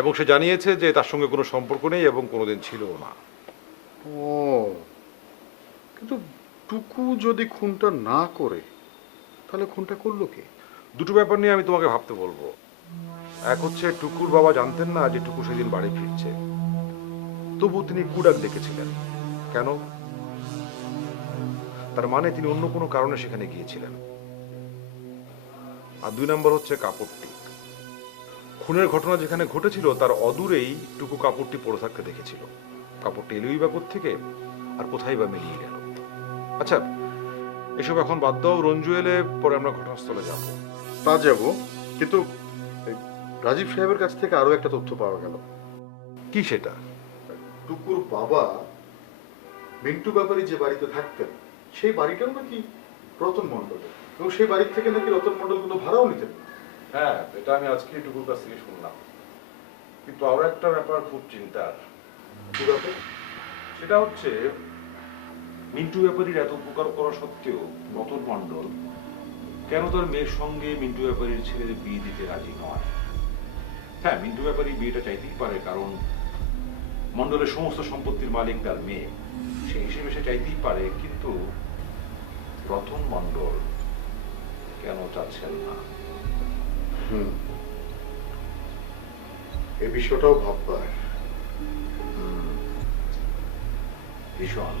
এবং সে জানিয়েছে যে তার সঙ্গে কোনো সম্পর্ক নেই এবং কোনোদিন ছিলও না। ও, কিন্তু টুকু যদি খুনটা না করে তাহলে খুনটা করলো কে? দুটো ব্যাপার নিয়ে আমি তোমাকে ভাবতে বলবো। এক হচ্ছে, টুকুর বাবা জানতেন না যে টুকু সেদিন বাড়ি ফিরছে, তবু তিনি কুডাক ডেকেছিলেন। কেন? তার মানে তিনি অন্য কোনো কারণে সেখানে গিয়েছিলেন। আর দুই নম্বর হচ্ছে কাপড়টি। খুনের ঘটনা যেখানে ঘটেছিল তার অদূরেই টুকু কাপড়টি পরে থাকতে দেখেছিল। কাপড়টি এলোই বা থেকে আর কোথায় বা মিলিয়ে গেল। আচ্ছা, এসব এখন বাদ দাও, রঞ্জু এলে পরে আমরা ঘটনাস্থলে যাব। তা যাব, কিন্তু রাজীব সাহেবের কাছ থেকে আরো একটা তথ্য পাওয়া গেল। কি সেটা? টুকুর বাবা মিন্টু ব্যাপারী যে বাড়িতে থাকতেন সেই বাড়িটাও নাকি রতন মণ্ডলের, এবং সেই বাড়ির থেকে নাকি রতন মণ্ডল কোনো ভাড়াও নিতেন। হ্যাঁ, এটা আমি আজকে টুকুর কাছ থেকে শুনলাম। কিন্তু আরো একটা ব্যাপার খুব চিন্তার। সেটা হচ্ছে, মিন্টু ব্যাপারীর এত উপকার করা সত্ত্বেও রতন মণ্ডল কেন তার মেয়ের সঙ্গে মিন্টু ব্যাপারীর ছেলের বিয়ে দিতে রাজি নয়? হ্যাঁ, মিন্টু ব্যাপারী বিয়েটা চাইতেই পারে, কারণ মণ্ডলের সমস্ত সম্পত্তির মালিক তার মেয়ে, সেই হিসেবে সে চাইতেই পারে। কিন্তু রতন মণ্ডল কেন চাচ্ছেন না? এই বিষয়টাও ভাববার। ভীষণ।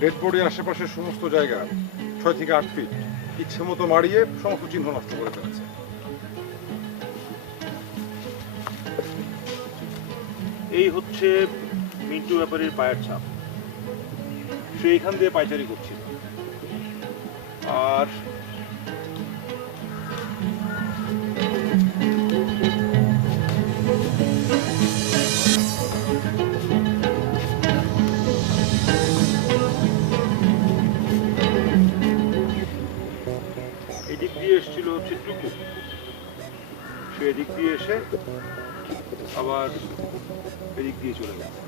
ডেড বডির আশেপাশের সমস্ত জায়গা 6 থেকে 8 ফিট ইচ্ছে মতো মারিয়ে সমস্ত চিহ্ন নষ্ট করে ফেলেছে। এই হচ্ছে মিন্টু ব্যাপারীর পায়ের ছাপ। সে এখান দিয়ে পায়চারি করছিল। আর এদিক দিয়ে এসেছিল হচ্ছে টুকু, সে এদিক দিয়ে এসে আবার এদিক দিয়ে চলে গেছে।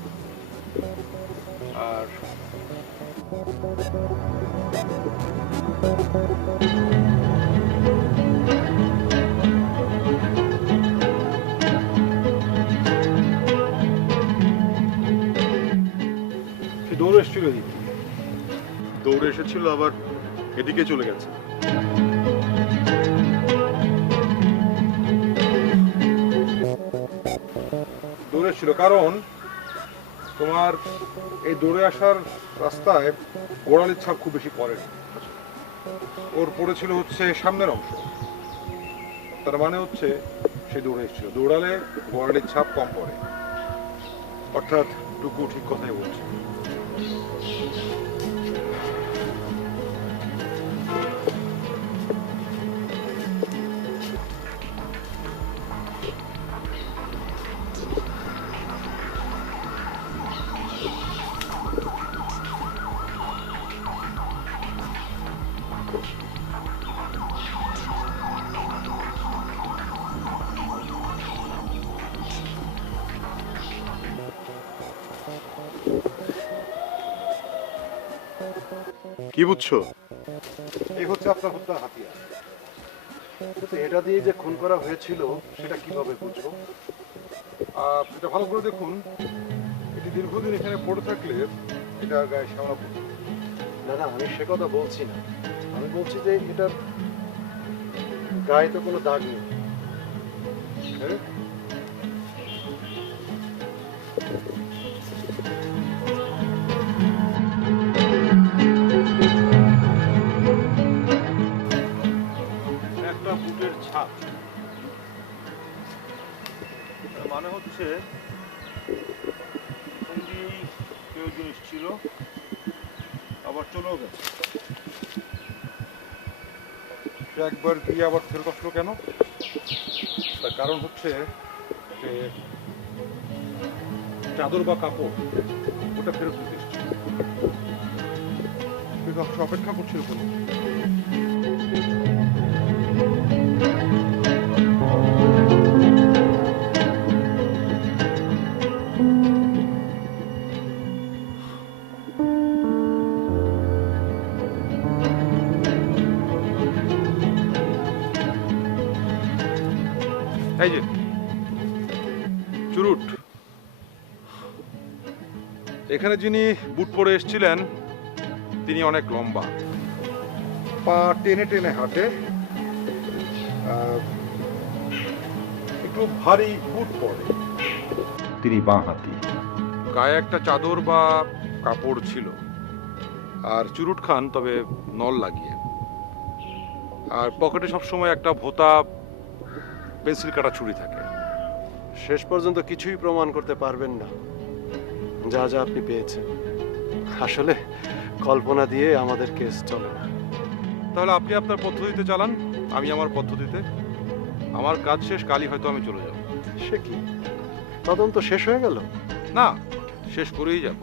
আর এসেছিল এদিকে, দৌড়ে এসেছিল, আবার এদিকে চলে গেছে। দৌড়ে এসেছিল কারণ তোমার এই দৌড়ে আসার রাস্তায় গোড়ালির ছাপ খুব বেশি পড়েনি, ওর পড়েছিল হচ্ছে সামনের অংশ। তার মানে হচ্ছে সে দৌড়ে এসেছিল, দৌড়ালে গোড়ালির ছাপ কম পড়ে। অর্থাৎ টুকু ঠিক কথাই বলছে। কি বুঝছো? এই হচ্ছে আপনার হত্যা হাতিয়ার। এটা দিয়ে যে খুন করা হয়েছিল সেটা কিভাবে বুঝবো? এটা ভালো করে দেখুন, এটি দীর্ঘদিন এখানে পড়ে থাকলে এটা গায়ে শ্যাওলা পড়বে। না না, আমি সে কথা বলছি না, আমি বলছি যে এটার গায়ে তো কোনো দাগ নেই। হ্যাঁ? একটা বুটের ছাপ, তার মানে হচ্ছে কেউ জিনিস ছিল আবার চলেও গেছে। একবার গিয়ে আবার ফেরত আসলো কেন? তার কারণ হচ্ছে যে চাদর বা কাপড় ওটা ফেরত দিতে এসেছিল। অপেক্ষা করছিল কোনো। এই যে চুরুট, এখানে যিনি বুট পরে এসেছিলেন তিনি অনেক লম্বা, পা টেনে টেনে হাঁটে, একটু ভারী বুট পরে। তিনি বাঁ হাতি, গায়ে একটা চাদর বা কাপড় ছিল, আর চুরুট খান তবে নল লাগিয়ে, আর পকেটে সবসময় একটা ভোতা পেন্সিল কাটা ছুরি থাকে। শেষ পর্যন্ত কিছুই প্রমাণ করতে পারবেন না যা যা আপনি পেয়েছেন। আসলে কল্পনা দিয়ে আমাদের কেস চলে না। তাহলে আপনি আপনার পদ্ধতিতে চালান, আমি আমার পদ্ধতিতে। আমার কাজ শেষ, কালই হয়তো আমি চলে যাব। সে কি, তদন্ত শেষ হয়ে গেল? না, শেষ করেই যাব।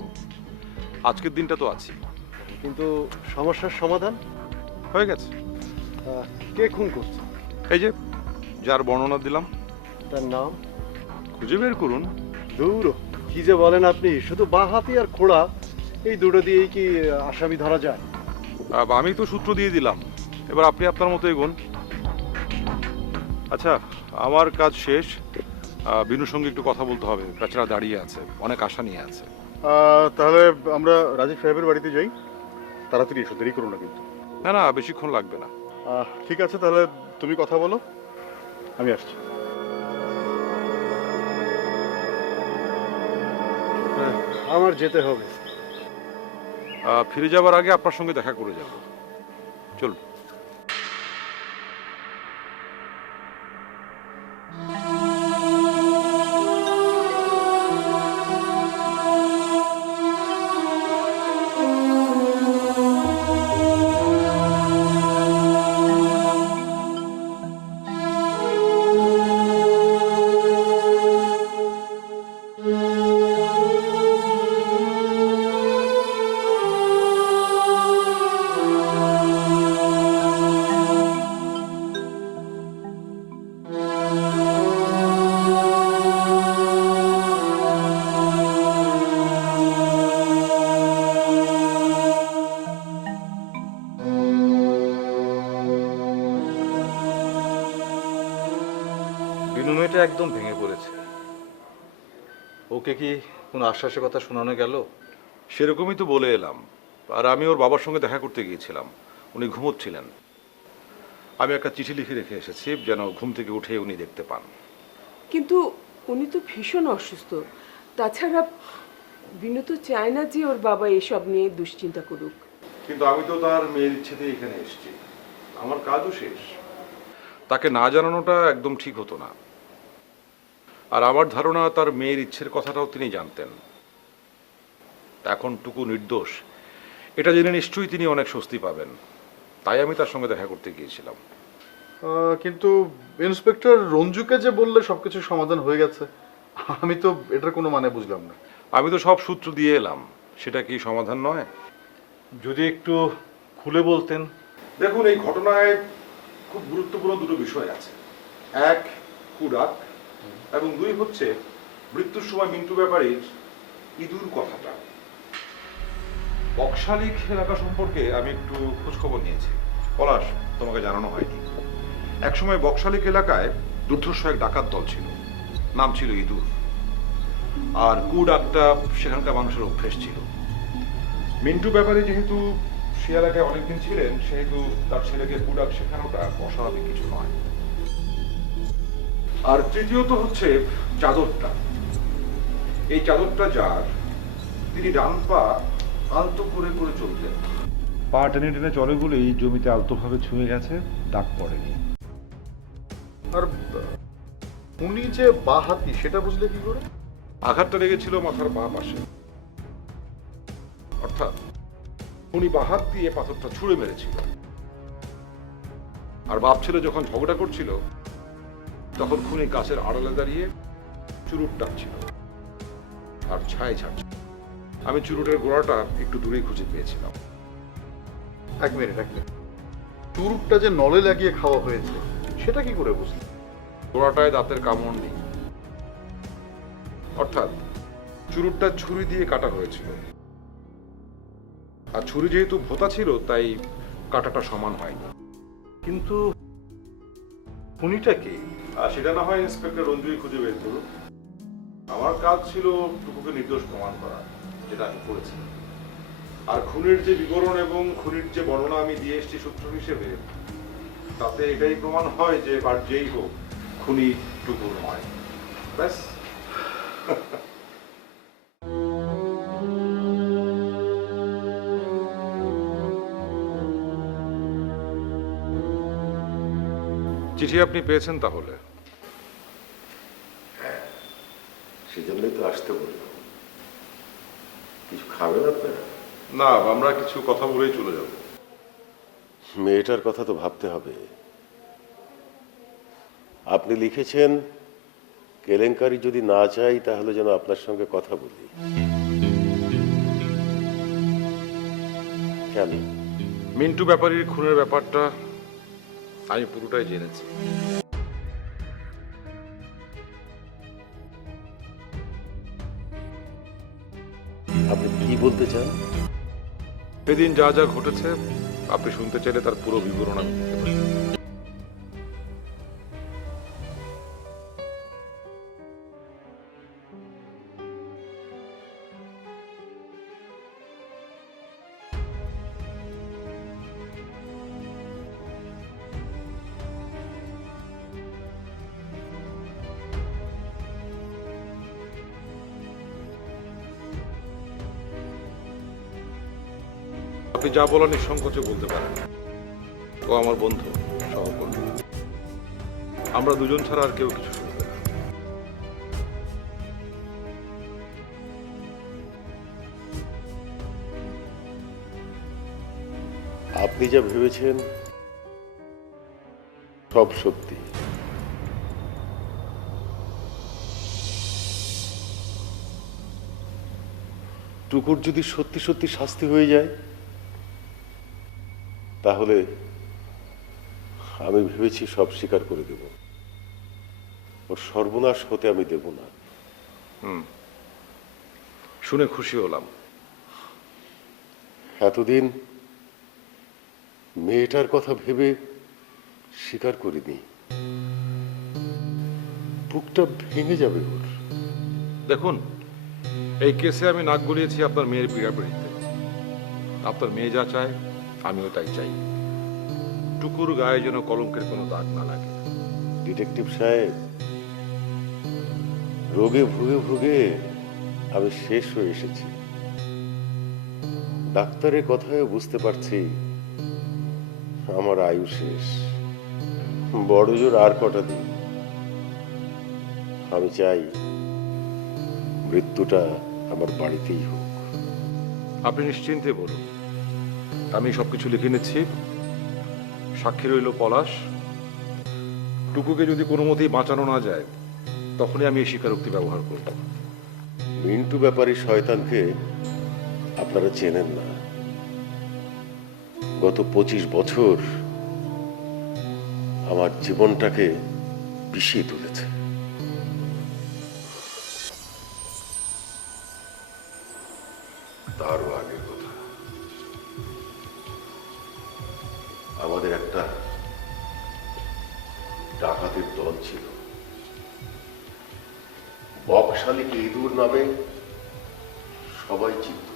আজকের দিনটা তো আছি। কিন্তু সমস্যার সমাধান হয়ে গেছে। কে খুন করছে? এই যে যার বর্ণনা দিলাম। তার নাম খুঁজে বের করুন। দূর, কি যে বলেন আপনি! শুধু বাঁ হাতি আর খোড়া, এই দুটো দিয়েই কি আসামি ধরা যায়? আমি তো সূত্র দিয়ে দিলাম, এবার আপনি আপনার মতো এগোন। আচ্ছা, আমার কাজ শেষ। বিনুর সঙ্গে একটু কথা বলতে হবে, বেচারা দাঁড়িয়ে আছে, অনেক আশা নিয়ে আছে। তাহলে আমরা রাজীব সাহেবের বাড়িতে যাই। তাড়াতাড়ি এসো, দেরি করো না কিন্তু। না না, বেশিক্ষণ লাগবে না। ঠিক আছে, তাহলে তুমি কথা বলো, আমি আসছি। আমার যেতে হবে। ফিরে যাবার আগে আপনার সঙ্গে দেখা করে যাব। চলুন। বিনয়টা একদম ভেঙে পড়েছে। ওকে কি কোনো আশ্বাসের কথা শোনানো গেল? সেরকমই তো বলে এলাম। আর আমি ওর বাবার সঙ্গে দেখা করতে গিয়েছিলাম, উনি ঘুমোচ্ছিলেন। আমি একটা চিঠি লিখে রেখে এসেছি যেন ঘুম থেকে উঠে উনি দেখতে পান। কিন্তু উনি তো ভীষণ অসুস্থ। তাছাড়া বিনু তো চায় না যে ওর বাবা এসব নিয়ে দুশ্চিন্তা করুক। কিন্তু আমি তো তার মেয়ের ইচ্ছেতে এখানে এসেছি, আমার কাজও শেষ। তাকে না জানানোটা একদম ঠিক হতো না। আর আমার ধারণা তার মেয়ের ইচ্ছের কথাটাও তিনি জানতেন। এখন টুকু নির্দোষ এটা জেনে নিশ্চয়ই তিনি অনেক স্বস্তি পাবেন। তাই আমি তার সঙ্গে দেখা করতে গিয়েছিলাম। কিন্তু ইন্সপেক্টর রঞ্জুকে যে বললে সবকিছু সমাধান হয়ে গেছে, আমি তো এটার কোনো মানে বুঝলাম না। আমি তো সব সূত্র দিয়ে এলাম, সেটা কি সমাধান নয়? যদি একটু খুলে বলতেন। দেখুন, এই ঘটনায় খুব গুরুত্বপূর্ণ দুটো বিষয় আছে। এক, কুডাক, এবং দুই হচ্ছে মৃত্যুর সময় মিন্টু ব্যাপারীর ইঁদুর কথাটা। বকশালিক এলাকা সম্পর্কে আমি একটু খোঁজখবর নিয়েছি। পলাশ, তোমাকে জানানো হয়নি, একসময় বকশালিক এলাকায় দুর্ধর্ষ এক ডাকাত দল ছিল, নাম ছিল ইঁদুর। আর কুডাকটা সেখানকার মানুষের অভ্যেস ছিল। মিন্টু ব্যাপারী যেহেতু সে এলাকায় অনেকদিন ছিলেন, সেহেতু তার ছেলেকে কুডাক শেখানোটা অস্বাভাবিক কিছু নয়। আর তৃতীয়ত হচ্ছে চাদরটা। এই চাদরটা যার, তিনি ডান পা আলতো করে করে চলতেন। পা টেনে টেনে চলে বলেই জমিতে আলতোভাবে ছুঁয়ে গেছে, দাগ পড়েনি। আর উনি যে বা হাতি সেটা বুঝলে কি করে? আঘাতটা লেগেছিল মাথার বাঁ পাশে, অর্থাৎ উনি বাঁ হাত দিয়ে পাথরটা ছুঁড়ে মেরেছিল। আর বাপ ছেলে যখন ঝগড়া করছিল, তখন খুনি গাছের আড়ালে দাঁড়িয়ে চুরুট টানছিল আর ছাই ছাড়ছিল। আমি চুরুটের গোড়াটা একটু দূরেই খুঁজে পেয়েছিলাম। এক মিনিট। চুরুটটা যে নলে লাগিয়ে খাওয়া হয়েছে সেটা কি করে বুঝলি? গোড়াটায় দাঁতের কামড় নেই, অর্থাৎ চুরুটটা ছুরি দিয়ে কাটা হয়েছিল। আর ছুরি যেহেতু ভোঁতা ছিল, তাই কাটাটা সমান হয়নি। কিন্তু খুনিটা কে? আর সেটা না হয় ইন্সপেক্টর রঞ্জুই খুঁজে বের করুন। আমার কাজ ছিল টুকুকে নির্দোষ প্রমাণ করা, যেটা আমি করেছি। আর খুনির যে বিবরণ এবং খুনির যে বর্ণনা আমি দিয়ে এসেছি সূত্র হিসেবে, তাতে এটাই প্রমাণ হয় যে আর যেই হোক, খুনি টুকুর নয়। ব্যাস। চিঠি আপনি পেয়েছেন তাহলে? হ্যাঁ, সেজন্যই তো আসতে বললাম। কিছু খাবেন আপনারা? না, আমরা কিছু কথা বলেই চলে যাব। মেয়েটার কথা তো ভাবতে হবে। আপনি লিখেছেন কেলেঙ্কারি যদি না চাই তাহলে যেন আপনার সঙ্গে কথা বলি। কেন? মিন্টু ব্যাপারীর খুনের ব্যাপারটা আমি পুরোটাই জেনেছি। আপনি কি বলতে চান? সেদিন যা যা ঘটেছে, আপনি শুনতে চাইলে তার পুরো বিবরণ আমি দিতে পারি। আপনি যা বলার নিঃসংকোচে বলতে পারেন। ও আমার বন্ধু, সহকর্মী। আমরা দুজন ছাড়া আর কেউ কিছু শুনবে না। আপনি যা ভেবেছেন সব সত্যি। টুকুর যদি সত্যি সত্যি শাস্তি হয়ে যায়, তাহলে আমি ভেবেছি সব স্বীকার করে দেব। ওর সর্বনাশ হতে আমি দেব না। শুনে খুশি হলাম। এতদিন মেয়েটার কথা ভেবে স্বীকার করিনি। বুকটা ভেঙে যাবে ওর। দেখুন, এই কেসে আমি নাক গলিয়েছি আপনার মেয়ের পীড়াপিড়িতে। আপনার মেয়ে যা চায় আমিও তাই চাই। টুকুর গায়ে যেন কলঙ্কের কোনো দাগ না লাগে। ডিটেকটিভ সাহেব, রোগে ভুগে ভুগে আমি শেষ হয়ে এসেছি। ডাক্তারের কথায় বুঝতে পারছি আমার আয়ু শেষ। বড় জোর আর কটা দিন। আমি চাই মৃত্যুটা আমার বাড়িতেই হোক। আপনি নিশ্চিন্তে বলুন, আমি সবকিছু লিখে নিচ্ছি। সাক্ষী রইল পলাশ। টুকুকে যদি কোনো মতেই বাঁচানো না যায় তখনই আমি এই স্বীকারোক্তি ব্যবহার করব। মিন্টু ব্যাপারী শয়তানকে আপনারা চেনেন না। গত 25 বছর আমার জীবনটাকে বিষিয়ে তুলেছে। তারও আগের কথা, আমাদের একটা ডাকাতের দল ছিল। বকশালীকে ইঁদুর নামে সবাই চিনত।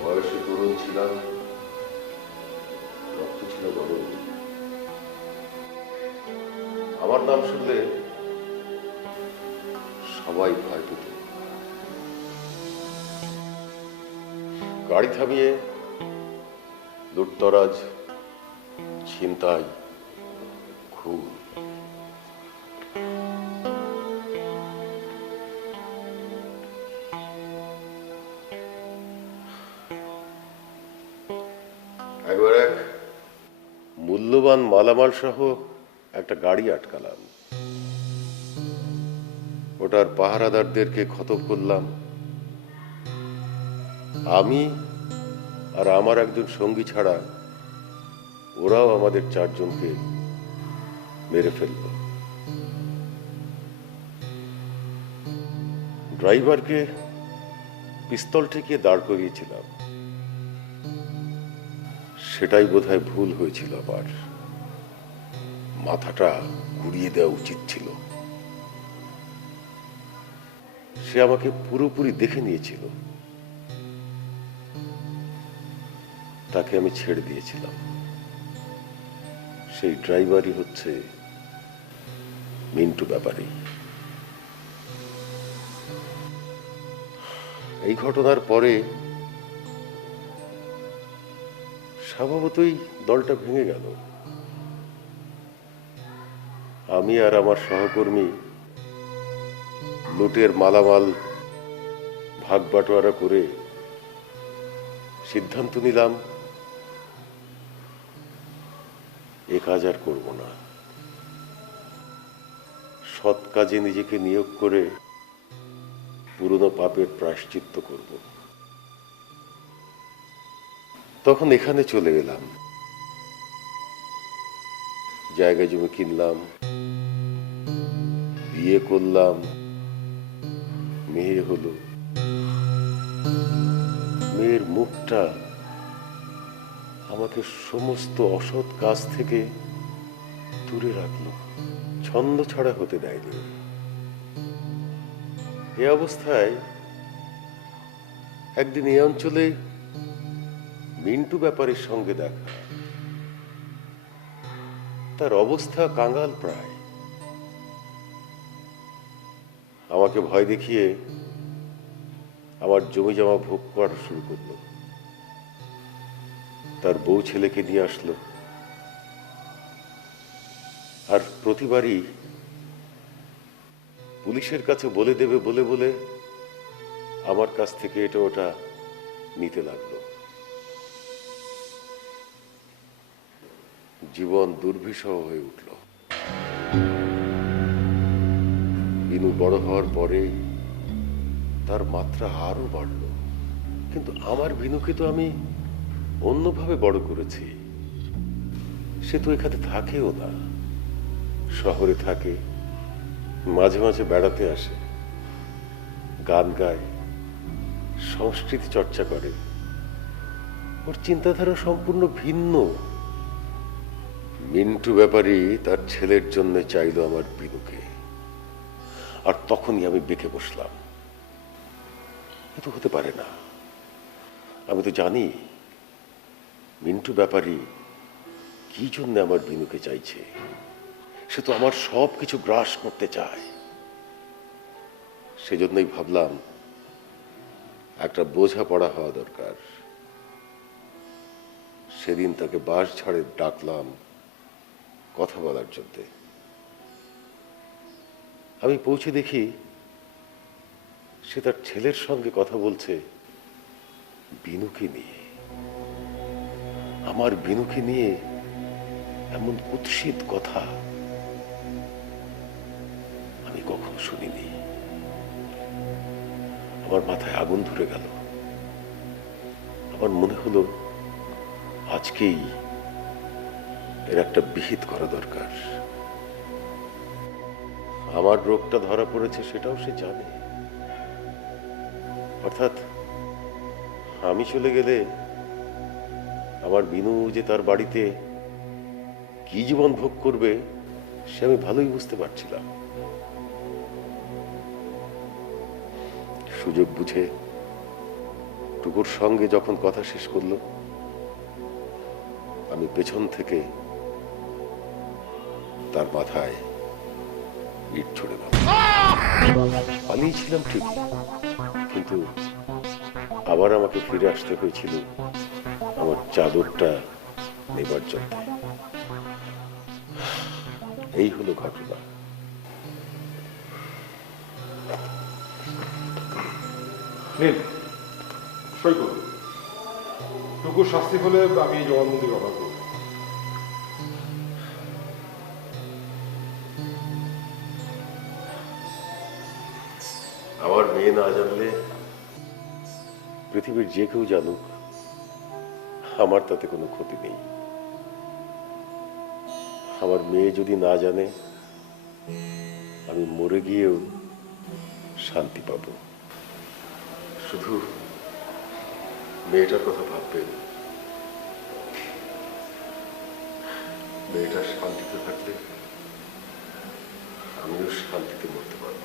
বয়সে তরুণ ছিলাম, রক্ত ছিল গরম। আমার নাম শুনলে সবাই ভয় পেত। গাড়ি থামিয়ে লুটতরাজ, ছিনতাই, খুন। একবার এক মূল্যবান মালামাল সহ একটা গাড়ি আটকালাম। ওটার পাহারাদারদেরকে খতম করলাম। আমি আর আমার একজন সঙ্গী ছাড়া ওরাও আমাদের 4 জনকে মেরে ফেলল। ড্রাইভারকে পিস্তল ঠেকিয়ে দাঁড় করিয়েছিলাম। সেটাই বোধহয় ভুল হয়েছিল। আবার মাথাটা ঘুরিয়ে দেওয়া উচিত ছিল। সে আমাকে পুরোপুরি দেখে নিয়েছিল। তাকে আমি ছেড়ে দিয়েছিলাম। সেই ড্রাইভারই হচ্ছে মিন্টু ব্যাপারী। এই ঘটনার পরে স্বভাবতই দলটা ভেঙে গেল। আমি আর আমার সহকর্মী লুটের মালামাল ভাগ বাটোয়ারা করে সিদ্ধান্ত নিলাম এ কাজ আর করব না। সৎ কাজে নিজেকে নিয়োগ করে পুরনো পাপের প্রায়শ্চিত্ত করব। তখন এখানে চলে এলাম। জায়গা জমি কিনলাম, বিয়ে করলাম, মেয়ে হলো। মেয়ের মুখটা আমাকে সমস্ত অসৎ কাজ থেকে দূরে রাখলো, ছন্দ ছাড়া হতে দেয়নি। এ অবস্থায় একদিন এই অঞ্চলে মিন্টু ব্যাপারীর সঙ্গে দেখা। তার অবস্থা কাঙ্গাল প্রায়। আমাকে ভয় দেখিয়ে আমার জমি জমা ভোগ করা শুরু করলো। তার বউ ছেলেকে নিয়ে আসলো। আর প্রতিবারই পুলিশের কাছে বলে দেবে বলে বলে আমার কাছ থেকে এটা ওটা নিতে লাগলো। জীবন দুর্বিষহ হয়ে উঠল। বিনু বড় হওয়ার পরে তার মাত্রা আরো বাড়ল। কিন্তু আমার বিনুকে তো আমি অন্যভাবে বড় করেছি। সে তো এখানে থাকেও না, শহরে থাকে। মাঝে মাঝে বেড়াতে আসে, গান গায়, সংস্কৃতি চর্চা করে। ওর চিন্তাধারা সম্পূর্ণ ভিন্ন। মিন্টু ব্যাপারী তার ছেলের জন্য চাইলো আমার বিনুকে। আর তখনই আমি বেঁকে বসলাম। এ তো হতে পারে না। আমি তো জানি মিন্টু ব্যাপারী কি জন্য আমার বিনুকে চাইছে। সে তো আমার সব কিছু গ্রাস করতে চায়। সেজন্যই ভাবলাম একটা বোঝাপড়া হওয়া দরকার। সেদিন তাকে বাস ঝাড়ে ডাকলাম কথা বলার জন্যে। আমি পৌঁছে দেখি সে তার ছেলের সঙ্গে কথা বলছে বিনুকে নিয়ে। আমার বিনুকে নিয়ে এমন কুৎসিত কথা আমি কখনো শুনিনি। আমার মাথায় আগুন ধরে গেল। আমার মনে হলো আজকেই এর একটা বিহিত করা দরকার। আমার রোগটা ধরা পড়েছে সেটাও সে জানে। অর্থাৎ আমি চলে গেলে আমার বিনু যে তার বাড়িতে কি জীবন ভোগ করবে সে আমি ভালোই বুঝতে পারছিলাম। সুযোগ বুঝে টুকুর সঙ্গে যখন কথা শেষ করলো, আমি পেছন থেকে তার মাথায় ইট ছুড়ে দিলাম। পালিয়েছিলাম ঠিক, কিন্তু আবার আমাকে ফিরে আসতে হয়েছিল আমার চাদরটা নেবার জন্য। এই হলো ঘটনা। নীল, সই করুন। টুকুর শাস্তি হলে আমি এই জবানবন্দি ব্যবহার করব। আমার মেয়ে না জানলে পৃথিবীর যে কেউ জানুক, আমার তাতে কোনো ক্ষতি নেই। আমার মেয়ে যদি না জানে, আমি মরে গিয়েও শান্তি পাব। শুধু মেয়েটার কথা ভাববেন। মেয়েটা শান্তিতে থাকলে আমিও শান্তিতে মরতে পারব।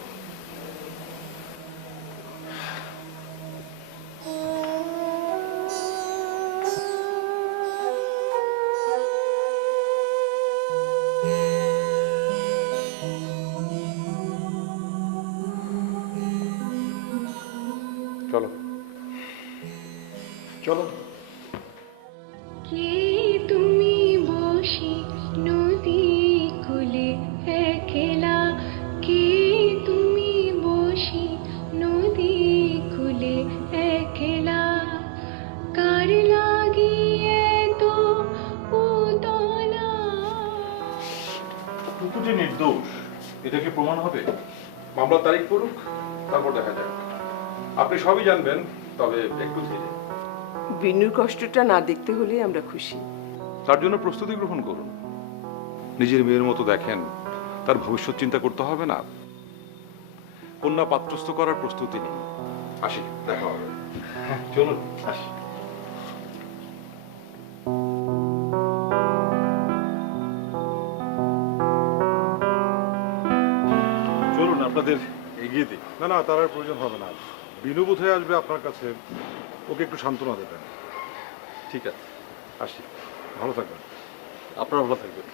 চলো চলো। কি তুমি বসে নদী কুলে একলা, কি তুমি বসে নদী কুলে একলা, কার লাগিয়ে তো উতলা। টুকু যে নির্দোষ এটা কি প্রমাণ হবে? মামলার তারিখ পড়ুক, তারপর দেখা যাবে। আপনি সবই জানবেন, তবে একটু ধীরে। বিনুর কষ্টটা না দেখতে হলেই আমরা খুশি। তার জন্য প্রস্তুতি গ্রহণ করুন। নিজের মেয়ের মতো দেখেন, তার ভবিষ্যৎ চিন্তা করতে হবে না? কন্যা পাত্রস্থ করার প্রস্তুতি নিন। আসি, দেখা হবে। চলুন আসি। চলুন আপনাদের এগিয়ে দিই। না না, তার আর প্রয়োজন হবে না। বিনু বোধহয় আসবে আপনার কাছে, ওকে একটু সান্ত্বনা দেবেন। ঠিক আছে, আসি, ভালো থাকবেন। আপনারা ভালো থাকবেন।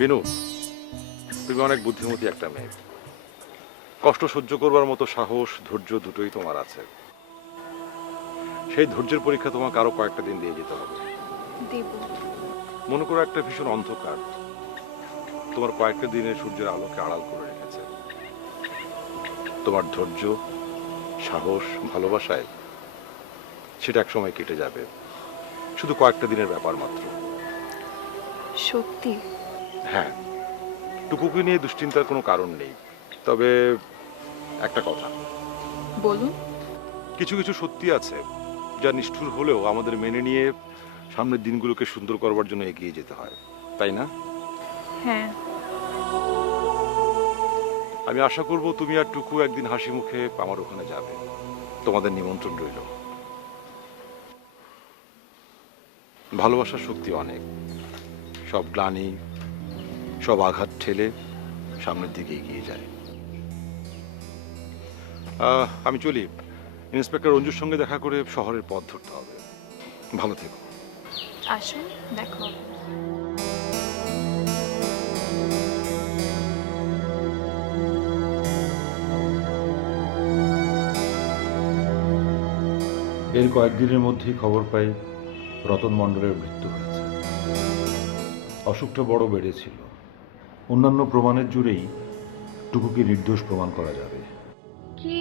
বিনু, তুমি অনেক বুদ্ধিমতী একটা মেয়ে। কষ্ট সহ্য করবার মতো সাহস, ধৈর্য দুটোই তোমার আছে। সেই ধৈর্যের পরীক্ষা তোমাকে আরো কয়েকটা দিন দিয়ে যেতে হবে। দেব। মনে করো একটা ভীষণ অন্ধকার তোমার কয়েকটা দিনের সূর্যের আলোকে আড়াল করে রেখেছে। তোমার ধৈর্য, সাহস, ভালোবাসায় সেটা এক সময় কেটে যাবে। শুধু কয়েকটা দিনের ব্যাপার মাত্র। সত্যি? হ্যাঁ, টুকুকে নিয়ে দুশ্চিন্তার কোনো কারণ নেই। তবে একটা কথা বলুন। কিছু কিছু সত্যি আছে যা নিষ্ঠুর হলেও আমাদের মেনে নিয়ে সামনের দিনগুলোকে সুন্দর করবার জন্য এগিয়ে যেতে হয়, তাই না? হ্যাঁ। আমি আশা করব তুমি আর টুকু একদিন হাসি মুখে আমার ওখানে যাবে। তোমাদের নিমন্ত্রণ রইল। ভালোবাসার শক্তি অনেক, সব গ্লানি, সব আঘাত ঠেলে সামনের দিকে এগিয়ে যায়। আমি চলি, ইন্সপেক্টর অঞ্জুর সঙ্গে দেখা করে শহরের পথ ধরতে হবে। ভালো থেকো। আসুন, দেখো। এর কয়েকদিনের মধ্যেই খবর পাই রতন মণ্ডলের মৃত্যু হয়েছে। অসুখটা বড় বেড়েছিল, অন্যান্য প্রমাণের জোরেই টুকুকে নির্দোষ প্রমাণ করা যাবে। কি